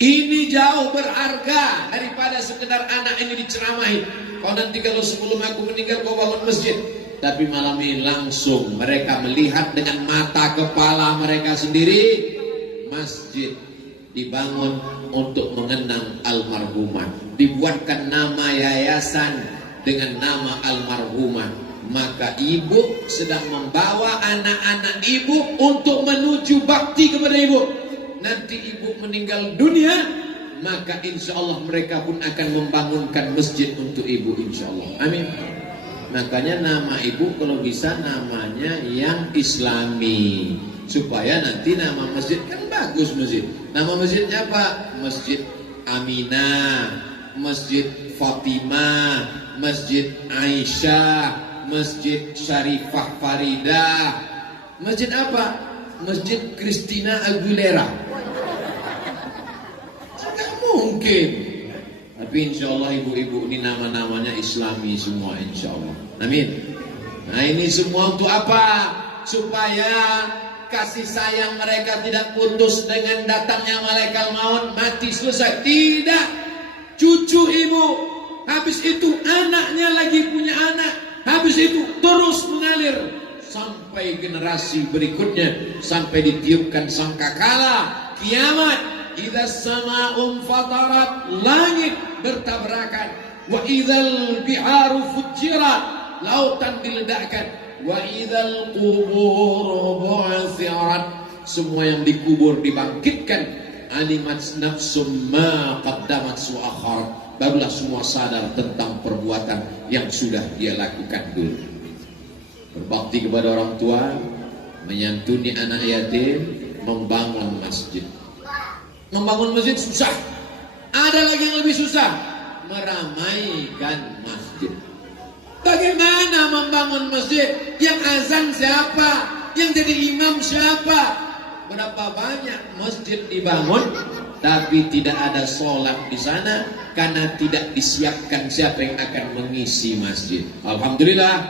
Ini jauh berharga daripada sekedar anak ini diceramahi. Kau nanti kalau sebelum aku meninggal kau bangun masjid. Tapi malam ini langsung mereka melihat dengan mata kepala mereka sendiri. Masjid dibangun untuk mengenang almarhumah. Dibuatkan nama yayasan dengan nama almarhumah. Maka ibu sedang membawa anak-anak ibu untuk menuju bakti kepada ibu. Nanti ibu meninggal dunia, maka insya Allah mereka pun akan membangunkan masjid untuk ibu, insya Allah. Amin. Makanya nama ibu kalau bisa namanya yang Islami, supaya nanti nama masjid kan bagus masjid. Nama masjidnya apa? Masjid Aminah, Masjid Fatimah, Masjid Aisyah, Masjid Syarifah Faridah. Masjid apa? Masjid Christina Aguilera. Tidak mungkin. Tapi insya Allah ibu-ibu ini nama-namanya Islami semua, insya Allah. Amin. Nah ini semua untuk apa? Supaya kasih sayang mereka tidak putus dengan datangnya malaikat maut, mati selesai. Tidak. Cucu ibu habis itu anaknya lagi punya anak, habis itu terus mengalir sampai generasi berikutnya, sampai ditiupkan sangkakala kiamat. Idza sama'un fatarat, langit bertabrakan, wa idzal biharu fujirat, lautan diledakkan, wa idzal qubur bu'thirat, semua yang dikubur dibangkitkan. Alimat nafsum ma qaddamat su'akhar, barulah semua sadar tentang perbuatan yang sudah dia lakukan dulu. Berbakti kepada orang tua, menyantuni anak yatim, membangun masjid. Membangun masjid susah. Ada lagi yang lebih susah, meramaikan masjid. Bagaimana membangun masjid? Yang azan siapa? Yang jadi imam siapa? Berapa banyak masjid dibangun tapi tidak ada sholat di sana karena tidak disiapkan siapa yang akan mengisi masjid. Alhamdulillah,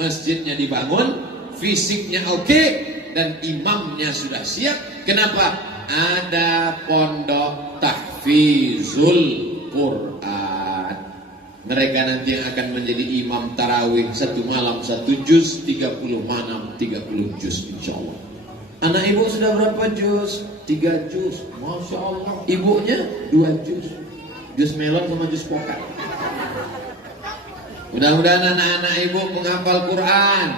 masjidnya dibangun, fisiknya oke, dan imamnya sudah siap. Kenapa? Ada pondok tahfizul Quran. Mereka nanti yang akan menjadi imam tarawih, 1 malam 1 juz, 30 malam 30 juz insyaallah. Anak ibu sudah berapa juz? 3 juz. Masya Allah. Ibunya 2 juz. Juz melon sama juz pokal. Mudah-mudahan anak-anak ibu menghafal Quran.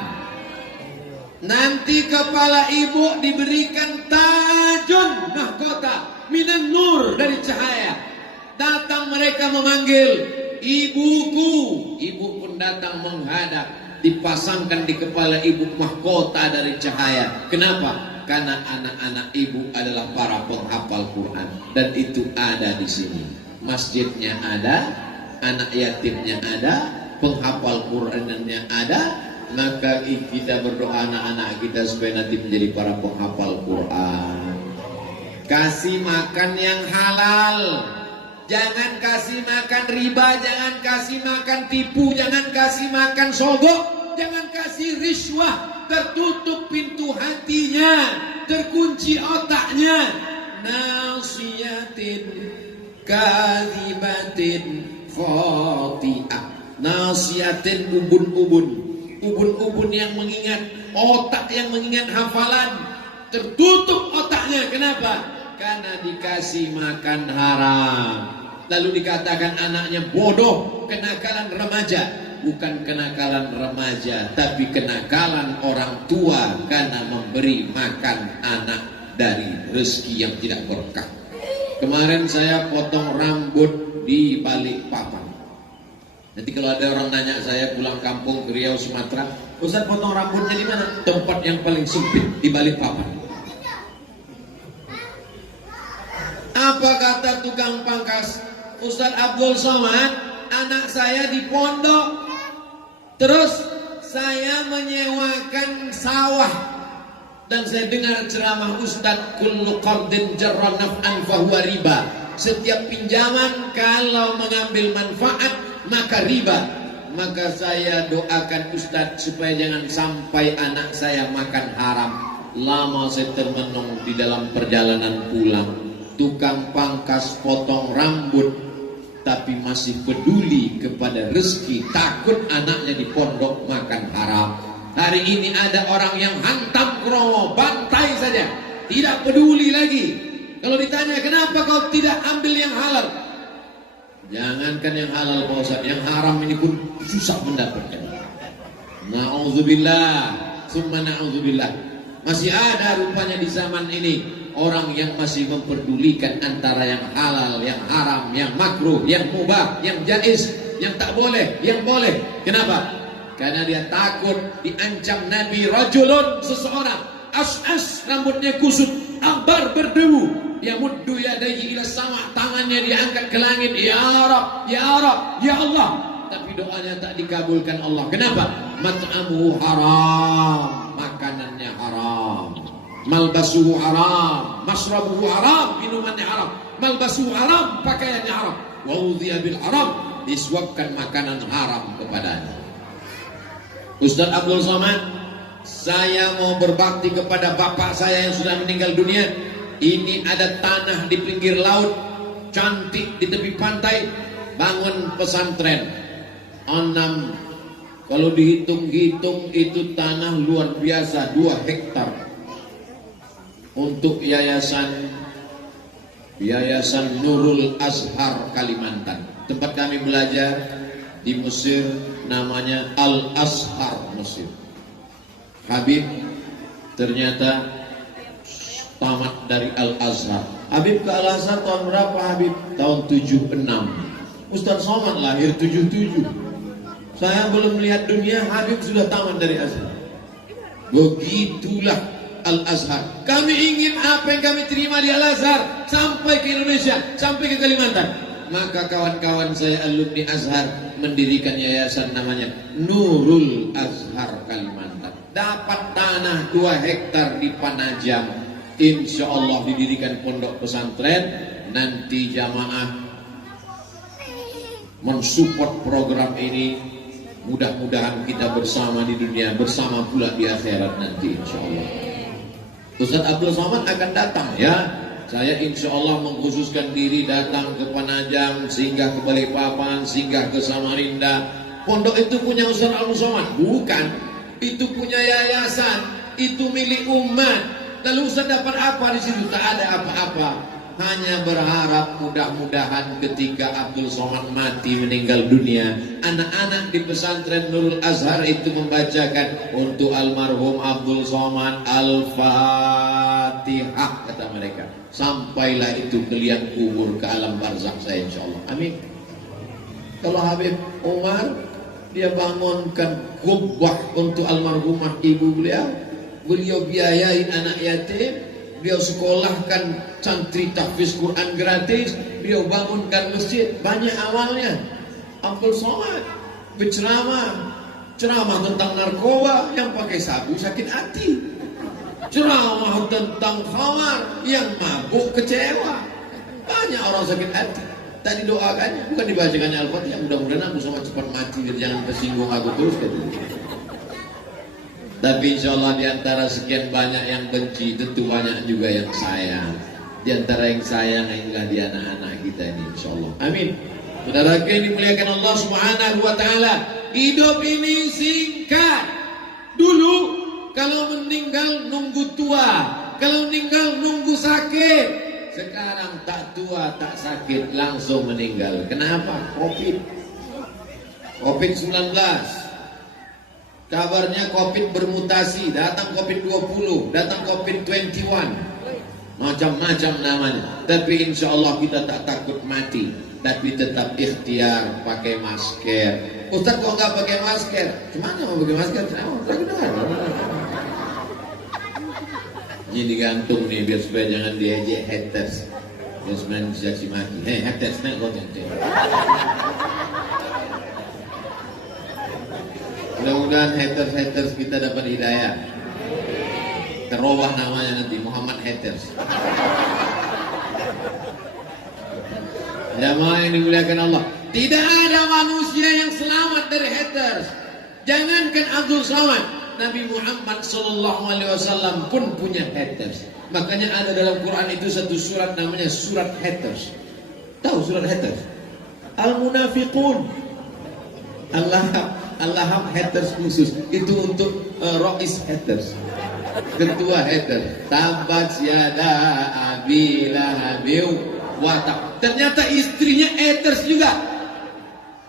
Nanti kepala ibu diberikan tajun mahkota minan nur, dari cahaya. Datang mereka memanggil, ibuku. Ibu pun datang menghadap. Dipasangkan di kepala ibu mahkota dari cahaya. Kenapa? Karena anak-anak ibu adalah para penghafal Quran, dan itu ada di sini. Masjidnya ada, anak yatimnya ada, penghafal Qurannya ada. Maka kita berdoa anak-anak kita supaya nanti menjadi para penghafal Quran. Kasih makan yang halal, jangan kasih makan riba, jangan kasih makan tipu, jangan kasih makan sogok, jangan kasih riswah. Tertutup pintu hatinya, terkunci otaknya. Nasiyatin kadhibatin khati'ah. Nasiyatin ubun-ubun yang mengingat, otak yang mengingat hafalan, tertutup otaknya. Kenapa? Karena dikasih makan haram. Lalu dikatakan anaknya bodoh, kenakalan remaja. Bukan kenakalan remaja, tapi kenakalan orang tua karena memberi makan anak dari rezeki yang tidak berkah. Kemarin saya potong rambut di Balikpapan. Nanti kalau ada orang nanya saya pulang kampung ke Riau, Sumatera, Ustaz potong rambutnya di mana? Tempat yang paling sempit, di Balikpapan. Apa kata tukang pangkas? Ustaz Abdul Somad, anak saya di pondok, terus saya menyewakan sawah, dan saya dengar ceramah Ustaz, kullu qardin jarra naf'an fahuwa riba. Setiap pinjaman kalau mengambil manfaat maka riba. Maka saya doakan Ustaz supaya jangan sampai anak saya makan haram. Lama saya termenung di dalam perjalanan pulang, tukang pangkas potong rambut tapi masih peduli kepada rezeki, takut anaknya di pondok makan haram. Hari ini ada orang yang hantam kromo, bantai saja, tidak peduli lagi. Kalau ditanya kenapa kau tidak ambil yang halal, jangankan yang halal Pak Ustaz, yang haram ini pun susah mendapatkan. Na'udzubillah, summa na'udzubillah. Masih ada rupanya di zaman ini orang yang masih memperdulikan antara yang halal, yang haram, yang makruh, yang mubah, yang jaiz, yang tak boleh, yang boleh. Kenapa? Karena dia takut diancam Nabi. Rajulun, seseorang, as'as, rambutnya kusut, akbar, berdebu, dia muddu yadayhi ila sama, tangannya diangkat ke langit, ya Rab, ya Rab, ya Allah, tapi doanya tak dikabulkan Allah. Kenapa? Mat'amuhu haram, makanannya haram, malbasuhu haram, masrabuhu haram, minumannya haram, malbasuhu haram, pakaiannya haram, wa udhiya bil haram, disuapkan makanan haram kepadanya. Ustaz Abdul Somad, saya mau berbakti kepada bapak saya yang sudah meninggal dunia. Ini ada tanah di pinggir laut, cantik di tepi pantai. bangun pesantren 6, kalau dihitung-hitung itu tanah luar biasa 2 hektar untuk yayasan Nurul Azhar Kalimantan. Tempat kami belajar di Mesir namanya Al Azhar Mesir. Habib ternyata tamat dari Al Azhar. Habib ke Al Azhar tahun berapa Habib? Tahun 76. Ustaz Somad lahir 77. Saya belum melihat dunia, Habib sudah tamat dari Azhar. Begitulah Al Azhar. Kami ingin apa yang kami terima di Al Azhar sampai ke Indonesia, sampai ke Kalimantan. Maka kawan-kawan saya alumni Azhar mendirikan yayasan namanya Nurul Azhar Kalimantan. Dapat tanah 2 hektar di Panajam. Insya Allah didirikan pondok pesantren. Nanti jamaah mensupport program ini. Mudah-mudahan kita bersama di dunia, bersama pula di akhirat nanti insya Allah. Ustaz Abdul Somad akan datang ya. Saya insya Allah mengkhususkan diri datang ke Panajam, singgah ke Balikpapan, singgah ke Samarinda. Pondok itu punya Ustaz Abdul Somad? Bukan. Itu punya yayasan, itu milik umat. Lalu Ustaz dapat apa di situ? Tak ada apa-apa. Hanya berharap mudah-mudahan ketika Abdul Somad mati meninggal dunia, anak-anak di pesantren Nurul Azhar itu membacakan untuk almarhum Abdul Somad Al-Fatihah, kata mereka. Sampailah itu ke liang kubur, ke alam barzakh saya insyaallah. Amin. Kalau Habib Umar, dia bangunkan kubah untuk almarhumah ibu beliau. Beliau biayain anak yatim. Beliau sekolahkan santri tahfiz Quran gratis. Beliau bangunkan masjid. Banyak awalnya Abdul Somad berceramah, ceramah tentang narkoba, yang pakai sabu sakit hati, ceramah tentang khamar, yang mabuk kecewa. Banyak orang sakit hati. Tadi doakannya, bukan dibacakannya Al-Fatihah. Mudah-mudahan Abdul Somad cepat mati biar jangan tersinggung aku terus katanya. Tapi insya Allah diantara sekian banyak yang benci, tentu banyak juga yang sayang. Diantara yang sayang inilah di anak-anak kita ini insya Allah. Amin. Saudara yang dimuliakan Allah Subhanahu wa Ta'ala, hidup ini singkat. Dulu kalau meninggal nunggu tua, kalau meninggal nunggu sakit. Sekarang tak tua tak sakit langsung meninggal. Kenapa? Covid-19. Kabarnya Covid bermutasi, datang Covid-20, datang Covid-21, macam-macam namanya. Tapi insya Allah kita tak takut mati, tapi tetap ikhtiar pakai masker. Ustaz kok nggak pakai masker? Gimana mau pakai masker? Ini digantung nih biar supaya jangan diejek haters. Biar supaya caci maki. Hei haters, nih kau jangan. Mudah-mudahan haters kita dapat hidayah. Terubah namanya nanti Muhammad Haters. Jamaah yang dimuliakan Allah, tidak ada manusia yang selamat dari haters. Jangankan Abdul Somad, Nabi Muhammad SAW pun punya haters. Makanya ada dalam Quran itu satu surat namanya surat haters. Tahu surat haters? Al-Munafiqun. Allah haters khusus itu untuk Rois haters, ketua haters. Tabat yada abi lahabiu watak. Ternyata istrinya haters juga.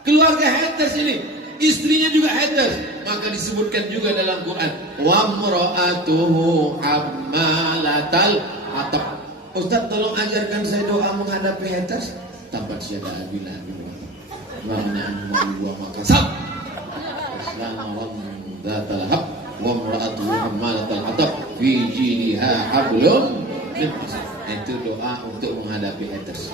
Keluarga haters ini, istrinya juga haters. Maka disebutkan juga dalam Quran, wa mra'atuhu hammalatal hatab. Ustaz tolong ajarkan saya doa menghadapi haters. Tabat yada abi lahabiu watak. Warna wa makasab. Zatal hab wa imra'atuhu hammalatal hatab fi jidha hablum min masad. Itu doa untuk menghadapi haters.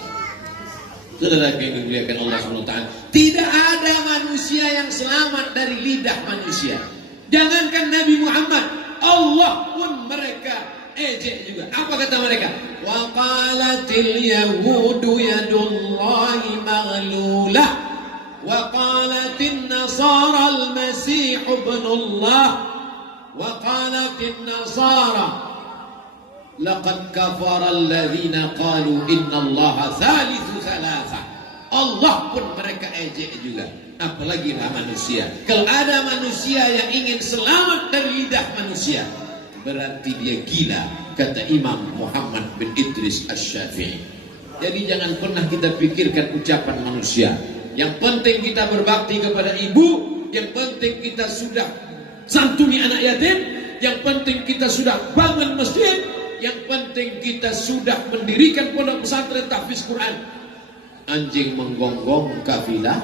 Saudara yang dimuliakan Allah SWT, tidak ada manusia yang selamat dari lidah manusia. Jangankan Nabi Muhammad, Allah pun mereka ejek juga. Apa kata mereka? Wa qalatil yahudu yadullahi maghlulah وقالت النصارى المسيح ابن الله وقالت النصارى لقد كفر الذين قالوا إن الله ثالث ثلاثة. Allah pun mereka ejek juga. Apalagi manusia. Kalau ada manusia yang ingin selamat dari lidah manusia, berarti dia gila, kata Imam Muhammad bin Idris Asy-Syafi'i. Jadi jangan pernah kita pikirkan ucapan manusia. Yang penting kita berbakti kepada ibu, yang penting kita sudah santuni anak yatim, yang penting kita sudah bangun masjid, yang penting kita sudah mendirikan pondok pesantren tahfiz Quran. Anjing menggonggong kafilah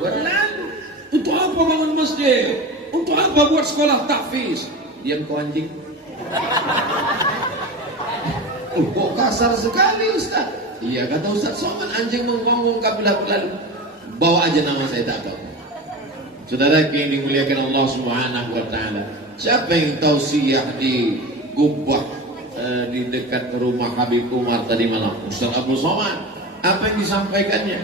berlalu. Untuk apa bangun masjid? Untuk apa buat sekolah tahfiz? Diam kau anjing. Kok kasar sekali Ustaz? Iya kata Ustaz Somad, anjing menggonggong kafilah berlalu. Bawa aja nama saya tak tahu. Saudara yang dimuliakan Allah Subhanahu wa taala. Siapa yang tausiah di Gubah di dekat rumah Habib Umar tadi malam? Ustaz Abdul Somad. Apa yang disampaikannya?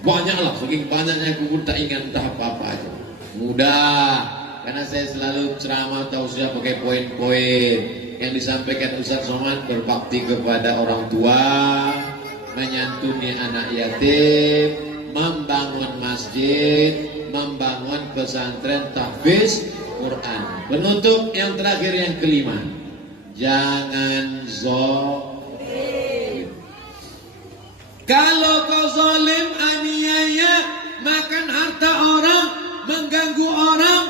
Banyaklah, saking banyaknya aku pun tak ingat entah apa-apa aja. Mudah, karena saya selalu ceramah tausiah pakai poin-poin yang disampaikan Ustaz Somad. Berbakti kepada orang tua, menyantuni anak yatim, membangun masjid, membangun pesantren tahfiz Quran. Penutup yang terakhir yang kelima, jangan zalim. Kalau kau zalim, aniaya, makan harta orang, mengganggu orang,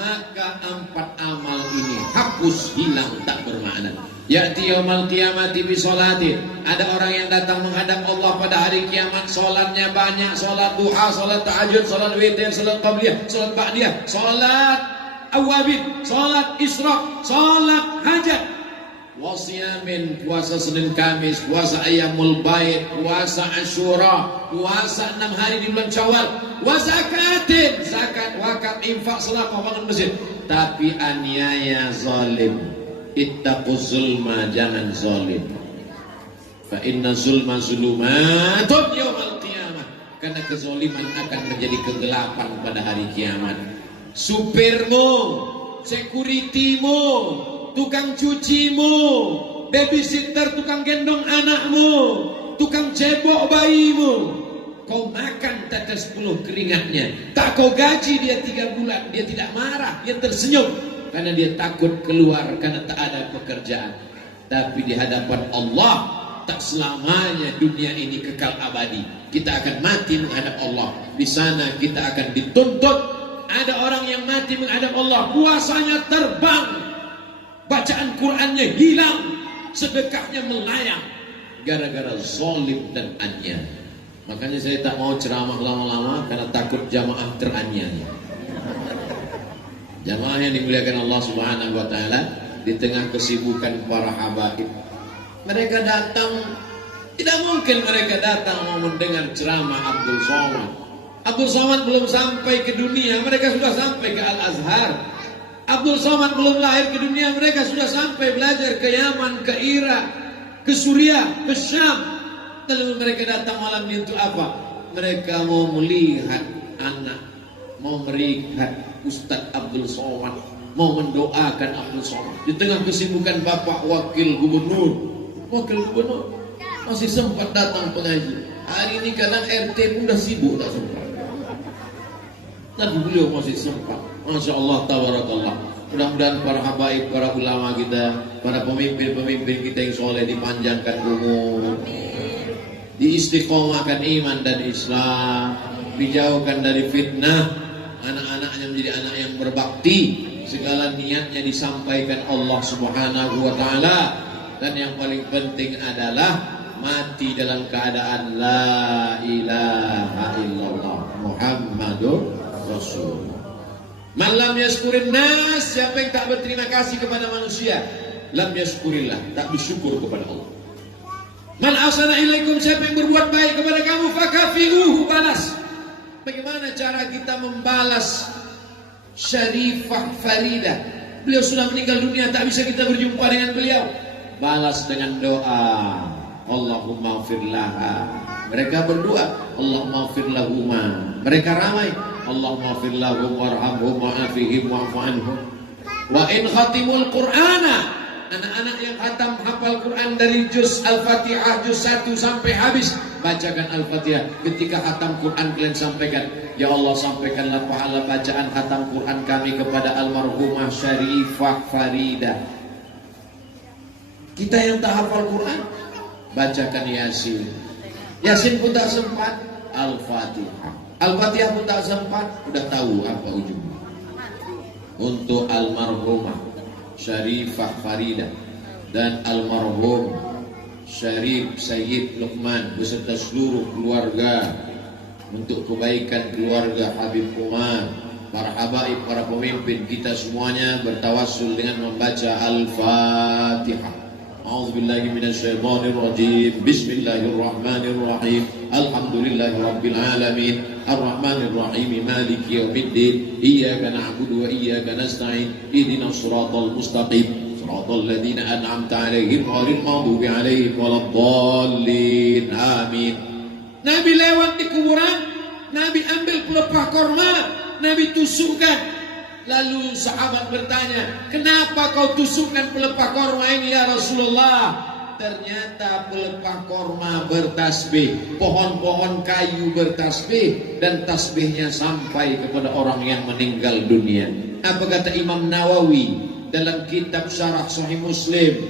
maka 4 amal ini hapus, hilang, tak bermakna. Ya'ti yaumal qiyamati bi sholatin. Ada orang yang datang menghadap Allah pada hari kiamat, salatnya banyak, salat duha, salat tahajud, salat witir, salat qabliyah, salat ba'diyah, salat awabin, salat isyraq, salat hajat. Wasiyamin, puasa Senin Kamis, puasa Ayyamul Bait, puasa Asyura, puasa 6 hari di bulan Syawal, wazakatin, zakat, wakaf, infak, sedekah, bangun masjid. Tapi aniaya, zalim. Ittaquz zulma, jangan zalim. Fa inna zulma zulumatun yaumal qiyamah. Karena kezaliman akan menjadi kegelapan pada hari kiamat. Supirmu, securitymu, tukang cucimu, babysitter, tukang gendong anakmu, tukang cebok bayimu, kau makan tetes 10 keringatnya, tak kau gaji dia 3 bulan, dia tidak marah, dia tersenyum karena dia takut keluar karena tak ada pekerjaan. Tapi di hadapan Allah tak selamanya dunia ini kekal abadi. Kita akan mati menghadap Allah. Di sana kita akan dituntut. Ada orang yang mati menghadap Allah, puasanya terbang, bacaan Qurannya hilang, sedekahnya melayang, gara-gara zalim dan aniaya. Makanya saya tak mau ceramah lama-lama karena takut jamaah teraniaya. Jamaah yang dimuliakan Allah Subhanahu wa taala, di tengah kesibukan para habaib, mereka datang, tidak mungkin mereka datang mau mendengar ceramah Abdul Somad. Abdul Somad belum sampai ke dunia, mereka sudah sampai ke Al-Azhar. Abdul Somad belum lahir ke dunia, mereka sudah sampai belajar ke Yaman, ke Irak, ke Suriah, ke Syam. Lalu mereka datang malam ini untuk apa? Mereka mau melihat anak, mau melihat Ustadz Abdul Somad, mau mendoakan Abdul Somad. Di tengah kesibukan Bapak Wakil Gubernur masih sempat datang pengaji. Hari ini kadang RT pun udah sibuk, tak sempat. Tapi beliau masih sempat. Masya Allah, tabarakallah. Mudah-mudahan para habaib, para ulama kita, para pemimpin-pemimpin kita yang soleh dipanjangkan umur, diistiqomahkan iman dan Islam, dijauhkan dari fitnah, anak-anaknya menjadi anak yang berbakti, segala niatnya disampaikan Allah Subhanahu wa taala, dan yang paling penting adalah mati dalam keadaan la ilaha illallah Muhammadur Rasulullah. Man lam yaskurin nas, siapa yang tak berterima kasih kepada manusia, lam yaskurillah, tak bersyukur kepada Allah. Man ahsana ilaikum, siapa yang berbuat baik kepada kamu, fakafi'uhu, balas. Bagaimana cara kita membalas Syarifah Faridah? Beliau sudah meninggal dunia, tak bisa kita berjumpa dengan beliau. Balas dengan doa, Allahumma firlaha. Mereka berdoa, Allahumma firlahuma. Mereka ramai, Allahumma firlahum warhamhum wa'afihim wa'afu'anhum. Wa in khatimul Qur'ana, anak-anak yang khatam hafal Quran dari juz Al-Fatihah juz 1 sampai habis, bacakan Al-Fatihah. Ketika khatam Quran kalian sampaikan, ya Allah sampaikanlah pahala bacaan khatam Quran kami kepada almarhumah Syarifah Faridah. Kita yang tak hafal Quran, bacakan Yasin. Yasin pun tak sempat, Al-Fatihah. Al-Fatihah pun tak sempat, udah tahu apa ujungnya. Untuk almarhumah Syarifah Faridah dan almarhum Syarif Sayyid Luqman beserta seluruh keluarga, untuk kebaikan keluarga Habib Umar, para habaib, para pemimpin kita semuanya bertawassul dengan membaca Al-Fatihah. A'udzubillahi minasyaitonir rajim. Bismillahirrahmanirrahim. Alhamdulillahi rabbil alamin. Arrahmanir rahim. Maliki yaumiddin. Iyyaka na'budu wa iyyaka nasta'in. Ihdinas shiratal mustaqim. Shiratal ladzina an'amta 'alaihim ghairil maghdubi 'alaihim waladdallin. Amin. Nabi lewat di kuburan, Nabi ambil pelepah korma, Nabi tusukkan. Lalu sahabat bertanya, kenapa kau tusukkan pelepah korma ini ya Rasulullah? Ternyata pelepah korma bertasbih, pohon-pohon kayu bertasbih, dan tasbihnya sampai kepada orang yang meninggal dunia. Apa kata Imam Nawawi dalam kitab Syarah Sahih Muslim,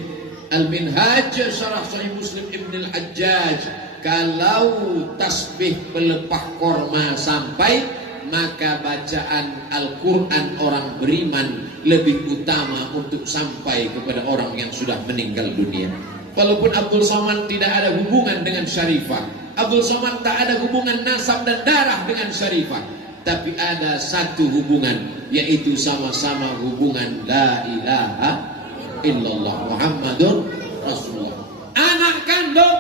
Al-Minhaj Syarah Sahih Muslim Ibn Al-Hajjaj, kalau tasbih pelepah korma sampai, maka bacaan Al-Quran orang beriman lebih utama untuk sampai kepada orang yang sudah meninggal dunia. Walaupun Abdul Somad tidak ada hubungan dengan Syarifah, Abdul Somad tak ada hubungan nasab dan darah dengan Syarifah, tapi ada satu hubungan, yaitu sama-sama hubungan La ilaha illallah Muhammadur Rasulullah. Anak kandung,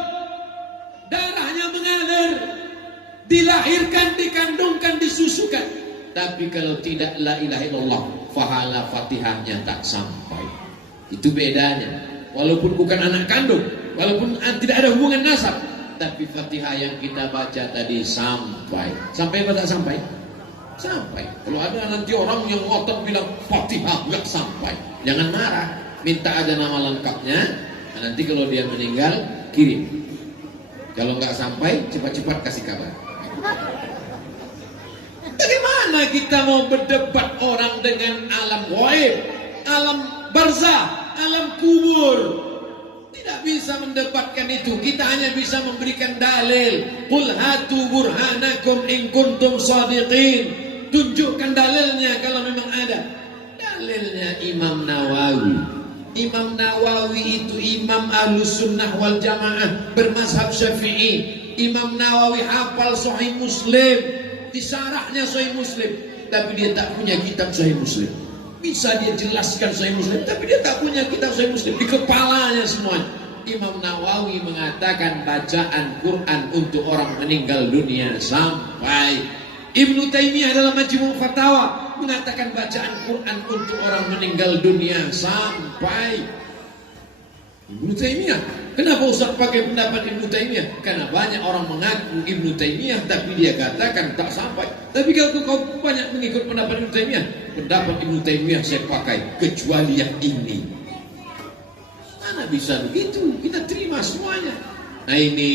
darahnya mengalir, dilahirkan, dikandungkan, disusukan. Tapi kalau tidak la ilaha illallah, pahala Fatihahnya tak sampai. Itu bedanya. Walaupun bukan anak kandung, walaupun tidak ada hubungan nasab, tapi Fatihah yang kita baca tadi sampai. Sampai atau tak sampai? Sampai. Kalau ada nanti orang yang ngotot bilang Fatihah nggak sampai, jangan marah. Minta aja nama lengkapnya. Nanti kalau dia meninggal, kirim. Kalau nggak sampai, cepat-cepat kasih kabar. Bagaimana kita mau berdebat orang dengan alam ghaib, alam barzah, alam kubur? Tidak bisa mendebatkan itu. Kita hanya bisa memberikan dalil. Qul hatu burhanakum in kuntum shadiqin. Tunjukkan dalilnya kalau memang ada. Dalilnya Imam Nawawi. Imam Nawawi itu imam Ahlus Sunnah wal Jamaah bermazhab Syafi'i. Imam Nawawi hafal Sahih Muslim, disarahnya Sahih Muslim, tapi dia tak punya kitab Sahih Muslim. Bisa dia jelaskan Sahih Muslim, tapi dia tak punya kitab Sahih Muslim di kepalanya semuanya. Imam Nawawi mengatakan bacaan Quran untuk orang meninggal dunia sampai. Ibnu Taimiyah dalam Majmu' Fatawa mengatakan bacaan Quran untuk orang meninggal dunia sampai. Ibnu Taimiyah, kenapa Ustaz pakai pendapat Ibnu Taimiyah? Karena banyak orang mengaku Ibnu Taimiyah, tapi dia katakan tak sampai. Tapi kalau kau banyak mengikut pendapat Ibnu Taimiyah, pendapat Ibnu Taimiyah saya pakai, kecuali yang ini. Mana bisa begitu? Kita terima semuanya. Nah ini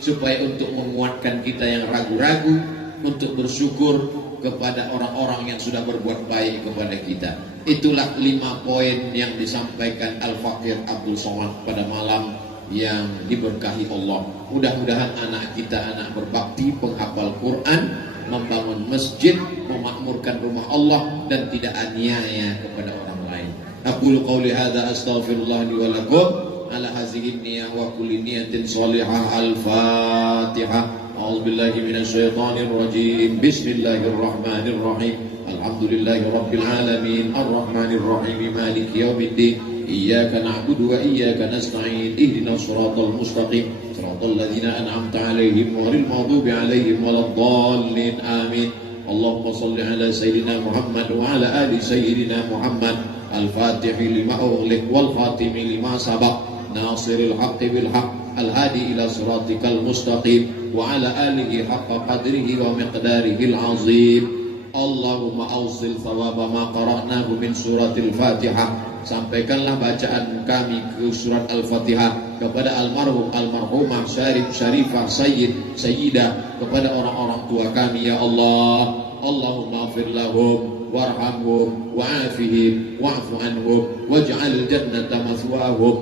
supaya untuk menguatkan kita yang ragu-ragu, untuk bersyukur kepada orang-orang yang sudah berbuat baik kepada kita. Itulah 5 poin yang disampaikan Al-Faqir Abdul Somad pada malam yang diberkahi Allah. Mudah-mudahan anak kita anak berbakti, penghafal Quran, membangun masjid, memakmurkan rumah Allah, dan tidak aniaya kepada orang lain. Aqulu qawli hadza astaghfirullah li wa lakum ala hazihi niyyah wa kulli niyatin shalihah. Al-Fatihah. A'udzu billahi minasyaitonir rajim. Bismillahirrahmanirrahim. Alhamdulillahi rabbil alamin. Arrahmanir rahim. Maliki yaumiddin. Iyyaka na'budu wa iyyaka nasta'in. Ihdinas shiratal mustaqim. Shiratal ladzina an'amta 'alaihim ghairil maghdubi 'alaihim waladdallin. Amin. Allahumma shalli ala sayyidina Muhammad wa ala ali sayyidina Muhammad. Al-Fatih lima ughliq wal khatim lima sabaq. Nasiril haqqi bil haqq. Al-hadi ila siratikal mustaqim wa ala alihi haqqa qadrihi wa miqdarihi al-azim. Allahumma awsil thawaba ma qara'nahu min suratil Fatihah Sampaikanlah bacaan kami ke surat Al-Fatihah kepada almarhum, almarhumah, syarif, syarifah, sayyid, sayyidah, kepada orang-orang tua kami ya Allah. Allahumma ighfir lahum warhamhum wa'afihim wa'fu anhum waj'al jannata mathwahum.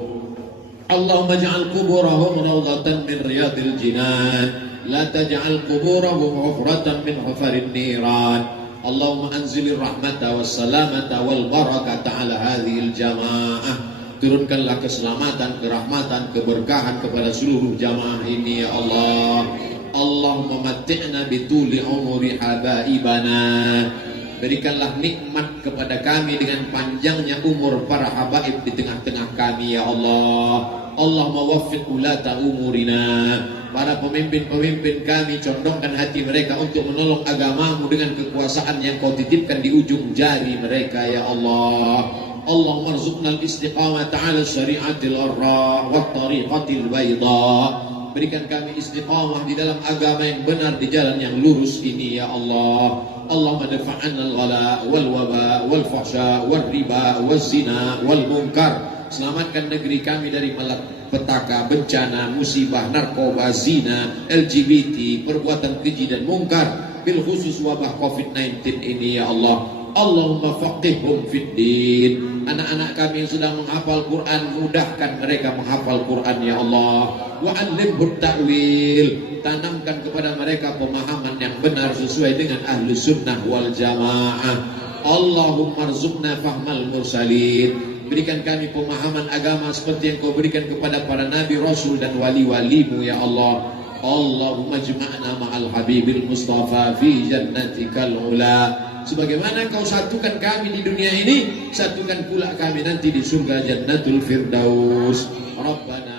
Allahumma ij'al quburahum rawdatan min riyadil jinan, la taj'al quburahum hufratan min hufarin niran. Allahumma anzilir rahmata wassalamata wal barakata ala hadhil jamaah. Turunkanlah keselamatan, kerahmatan, keberkahan kepada seluruh jamaah ini ya Allah. Allahumma matti'na bituli umuri habaibana. Berikanlah nikmat kepada kami dengan panjangnya umur para habaib di tengah-tengah kami ya Allah. Allahumma waffiq ulata umurina. Para pemimpin-pemimpin kami, condongkan hati mereka untuk menolong agamamu dengan kekuasaan yang kau titipkan di ujung jari mereka ya Allah. Allahumma arzuqna al-istiqamata ala syari'atil arra wa tariqatil bayda. Berikan kami istiqamah di dalam agama yang benar, di jalan yang lurus ini ya Allah. Allahumma dafa'anna al-ghala wal waba wal fahsya wal riba wal zina wal munkar. Selamatkan negeri kami dari malapetaka, bencana, musibah, narkoba, zina, LGBT, perbuatan keji dan mungkar, bil khusus wabah COVID-19 ini ya Allah. Allahumma faqihhum fid din. Anak-anak kami yang sudah menghafal Quran, mudahkan mereka menghafal Quran ya Allah. Wa 'allimhum ta'wil. Tanamkan kepada mereka pemahaman yang benar sesuai dengan ahlu sunnah wal jamaah. Allahumma arzuqna fahmal mursalin. Berikan kami pemahaman agama seperti yang kau berikan kepada para nabi, rasul dan wali-walimu ya Allah. Allahumma jma'na ma'al habibil mustafa fi jannatikal ula. Sebagaimana kau satukan kami di dunia ini, satukan pula kami nanti di surga jannatul firdaus. Rabbana